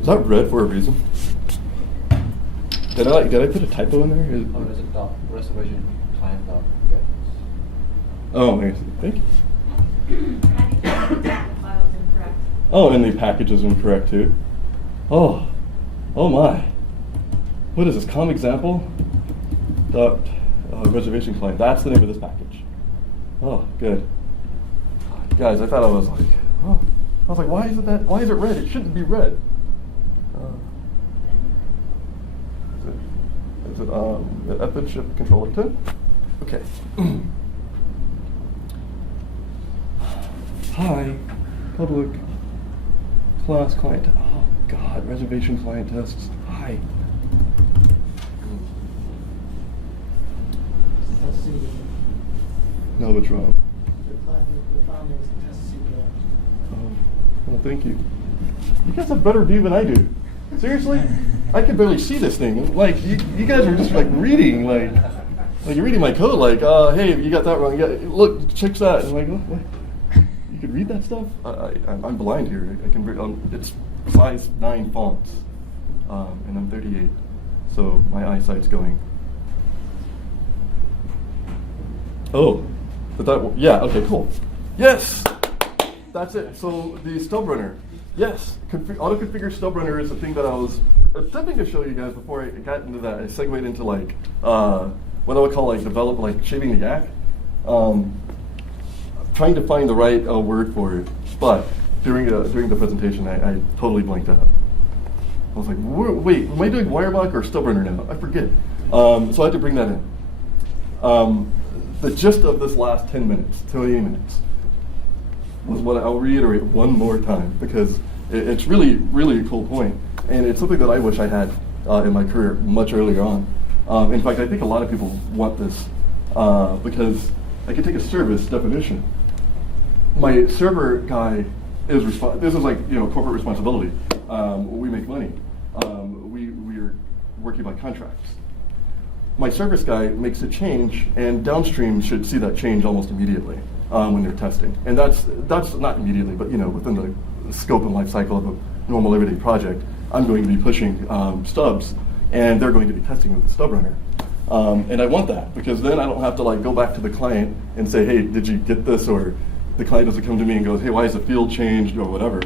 Is that red for a reason? Did I put a typo in there? Or is it reservation client get? Oh, I see. Thank you. The file is incorrect. Oh, and the package is incorrect too. Oh my. What is this? Com example dot reservation client. That's the name of this package. Oh, good. Guys, I thought I was like, why is it that? Why is it red? It shouldn't be red. Is it the Fn ship controller 10? Okay. Hi, public class client. Oh God, reservation client tests. Hi. Test CD. No, what's wrong? The file name is test CD. Oh, well, thank you. You guys have better view than I do. Seriously? I can barely see this thing. Like, you guys are just like reading, like you're reading my code, like, hey, you got that wrong. Yeah, look, check that. And like, what? You can read that stuff? I'm blind here. I can read, it's size 9 fonts, and I'm 38, so my eyesight's going. Oh, yeah, okay, cool. Yes, that's it. So the stub runner Yes, auto-configure stub runner is the thing that I was attempting to show you guys before I got into that. I segued into like what I would call like shaving the yak. Trying to find the right word for it, but during the presentation, I totally blanked out. I was like, wait, am I doing Wirelock or stub runner now? I forget. So I had to bring that in. The gist of this last 10 minutes, 20 minutes, was what I'll reiterate one more time because it's really, really a cool point, and it's something that I wish I had in my career much earlier on. In fact, I think a lot of people want this because I can take a service definition. My server guy is this is like corporate responsibility. We make money. We are working by contracts. My service guy makes a change, and downstream should see that change almost immediately when they're testing. And that's not immediately, but within the scope and life cycle of a normal everyday project, I'm going to be pushing stubs, and they're going to be testing with the stub runner. And I want that because then I don't have to like go back to the client and say, hey, did you get this? Or the client doesn't come to me and goes, hey, why is the field changed or whatever.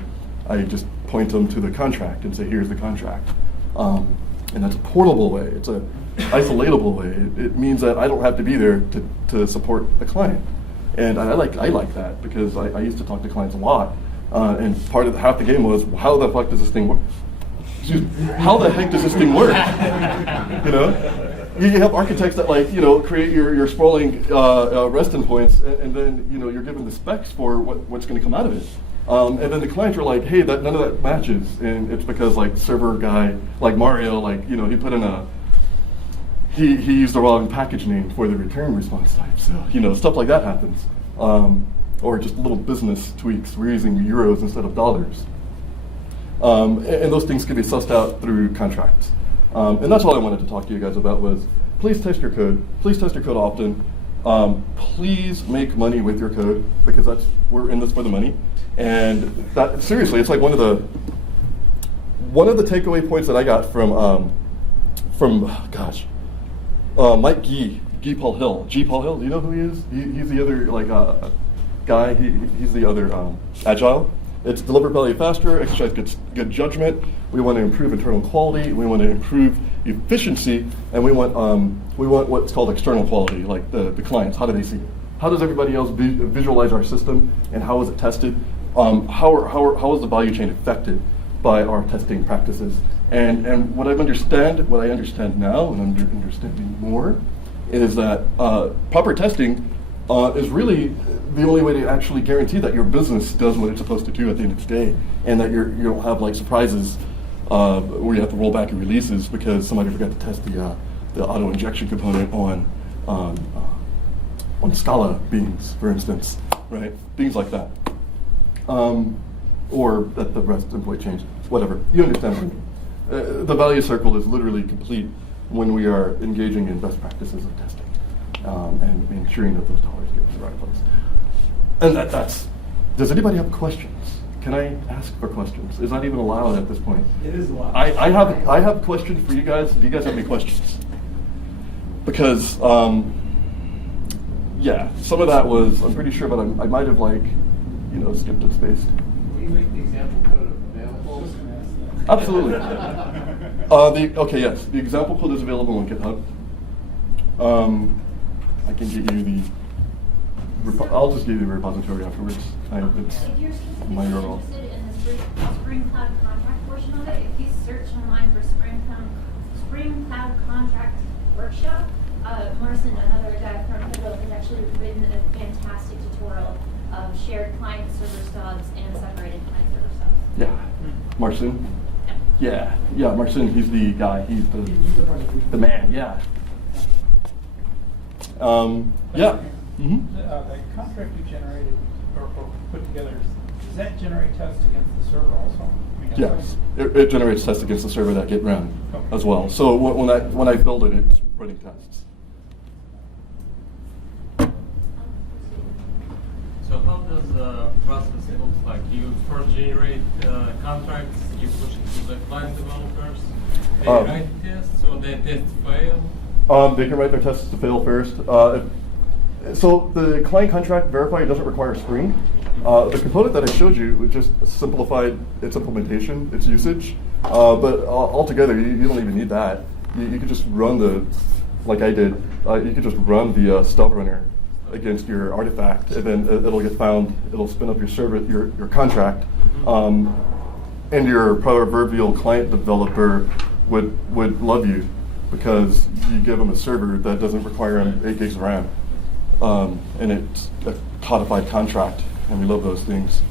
I just point them to the contract and say, here's the contract. And that's a portable way. It's a isolatable way. It means that I don't have to be there to support the client. And I like that because I used to talk to clients a lot. And half the game was, how the fuck does this thing work? How the heck does this thing work? You have architects that create your sprawling REST endpoints, and then you're given the specs for what's going to come out of it. And then the clients are like, hey, none of that matches, and it's because like server guy like Mario, he put in he used the wrong package name for the return response type. So stuff like that happens, or just little business tweaks. We're using euros instead of dollars, and those things can be sussed out through contracts. And that's all I wanted to talk to you guys about was please test your code. Please test your code often. Please make money with your code because we're in this for the money. And that seriously, it's like one of the takeaway points that I got from Mike G. Paul Hill. G. Paul Hill, do you know who he is? He's the other guy. He's the other Agile. It's deliver value faster, exercise good judgment. We want to improve internal quality. We want to improve efficiency, and we want what's called external quality, like the clients. How do they see it? How does everybody else visualize our system, and how is it tested? How is the value chain affected by our testing practices? And what I understand now, and I'm understanding more, is that proper testing is really the only way to actually guarantee that your business does what it's supposed to do at the end of the day, and that you don't have like surprises where you have to roll back your releases because somebody forgot to test the auto injection component on Scala beans, for instance, right? Things like that, or that the REST employee changed, whatever. You understand what I mean? The value circle is literally complete when we are engaging in best practices of testing and ensuring that those dollars get to the right place. And that's. Does anybody have questions? Can I ask for questions? Is that even allowed at this point? It is allowed. I have questions for you guys. Do you guys have any questions? Because some of that was I'm pretty sure, but I might have skipped and spaced. Will you make the example code available? Absolutely. Yes. The example code is available on GitHub. I can get you I'll just give you the repository afterwards. If you're my specifically URL. interested in the Spring Cloud contract portion of it, if you search online for Spring Cloud contract workshop, Marcin, another guy from Pivotal, has actually written a fantastic tutorial of shared client server stubs and separated client server stubs. Yeah. Marcin? Yeah, Marcin, he's the guy. He's the man, yeah. Yeah. Mm-hmm. The contract you generated or put together, does that generate tests against the server also? Yes, it generates tests against the server that get run as well. So when I build it, it's running tests. So how does the process look like? You first generate contracts, you push it to the client developers, they write tests, or they test fail? They can write their tests to fail first. So the client contract verifier doesn't require Spring. The component that I showed you would just simplified its implementation, its usage. But altogether, you don't even need that. You could just run like I did, you could just run the stub runner against your artifact, and then it'll get found, it'll spin up your server, your contract, and your proverbial client developer would love you because you give them a server that doesn't require 8 gigs of RAM. And it's a codified contract, and we love those things.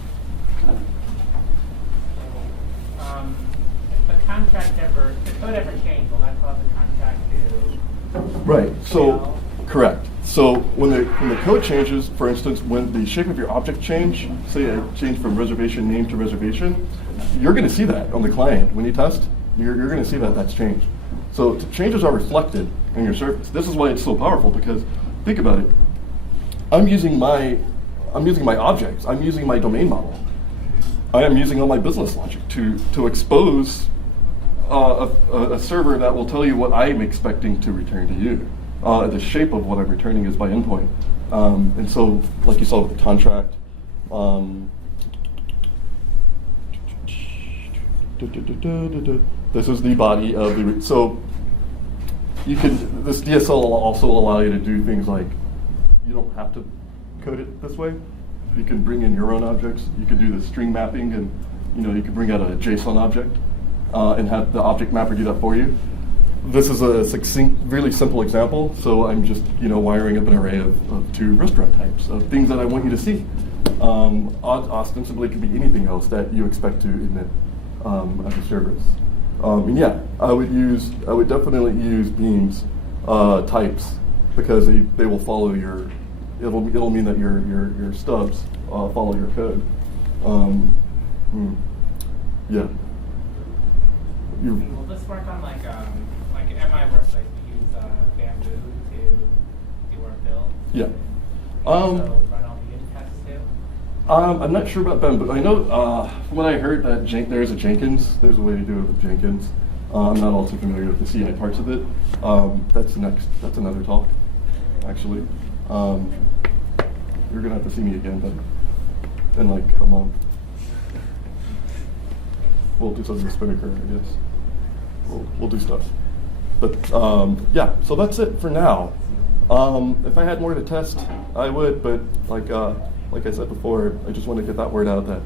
If the contract the code ever changed, will that cause the contract to? Right. So, fail? correct. So when the code changes, for instance, when the shape of your object change, say I change from reservation name to reservation, you're going to see that on the client when you test. You're going to see that that's changed. So changes are reflected in your service. This is why it's so powerful, because think about it. I'm using my objects. I'm using my domain model. I am using all my business logic to expose a server that will tell you what I'm expecting to return to you. The shape of what I'm returning is by endpoint. And so, like you saw with the contract, this is the body of the, so this DSL will also allow you to do things like, you don't have to code it this way. You can bring in your own objects. You can do the string mapping, and you can bring out a JSON object and have the object mapper do that for you. This is a succinct, really simple example. So I'm just wiring up an array of 2 restaurant types of things that I want you to see. Ostensibly, it could be anything else that you expect to emit as a service. And yeah, I would definitely use beams types, because they will follow your. It'll mean that your stubs follow your code. Yeah. Will this work on like at my workplace we use Bamboo to do our builds? Yeah. So run all the unit tests too? I'm not sure about Bamboo. I know from what I heard that there's a Jenkins. There's a way to do it with Jenkins. I'm not all too familiar with the CI parts of it. That's another talk, actually. You're gonna have to see me again, but in like a month. We'll do something with Spinnaker, I guess. We'll do stuff. But yeah, so that's it for now. If I had more to test, I would, but like I said before, I just want to get that word out that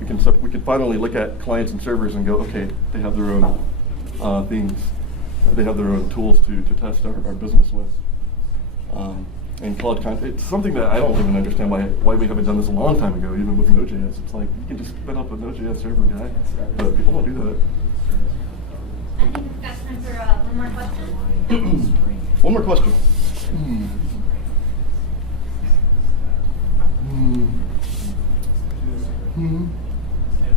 we can finally look at clients and servers and go, okay, they have their own things. They have their own tools to test our business with. And cloud content, it's something that I don't even understand why we haven't done this a long time ago, even with Node.js. It's like, you can just spin up a Node.js server guy, but people don't do that. I think we've got time for one more question. One more question.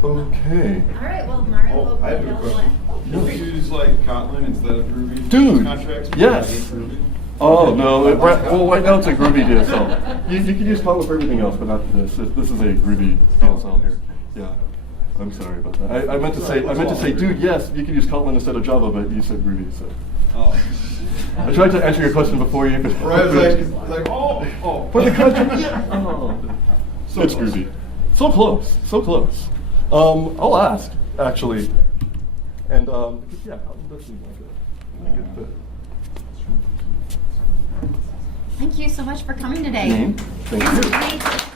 Okay. All right, well, Mario will I have a question. Can you use like Kotlin instead of Ruby? Dude, Contracts? yes. Ruby? Oh, no. Right now it's a Groovy DSL. You can use Kotlin for everything else, but not for this. This is a Groovy DSL here. Yeah. I'm sorry about that. I meant to say, dude, yes, you can use Kotlin instead of Java, but you said Groovy, so. Oh. I tried to answer your question before you. Right, like, oh. For the country, yeah. Oh. So It's close. Groovy. So close, so close. I'll ask, actually. And, yeah, Kotlin does seem like a good fit. Thank you so much for coming today. Thank you. Thank you.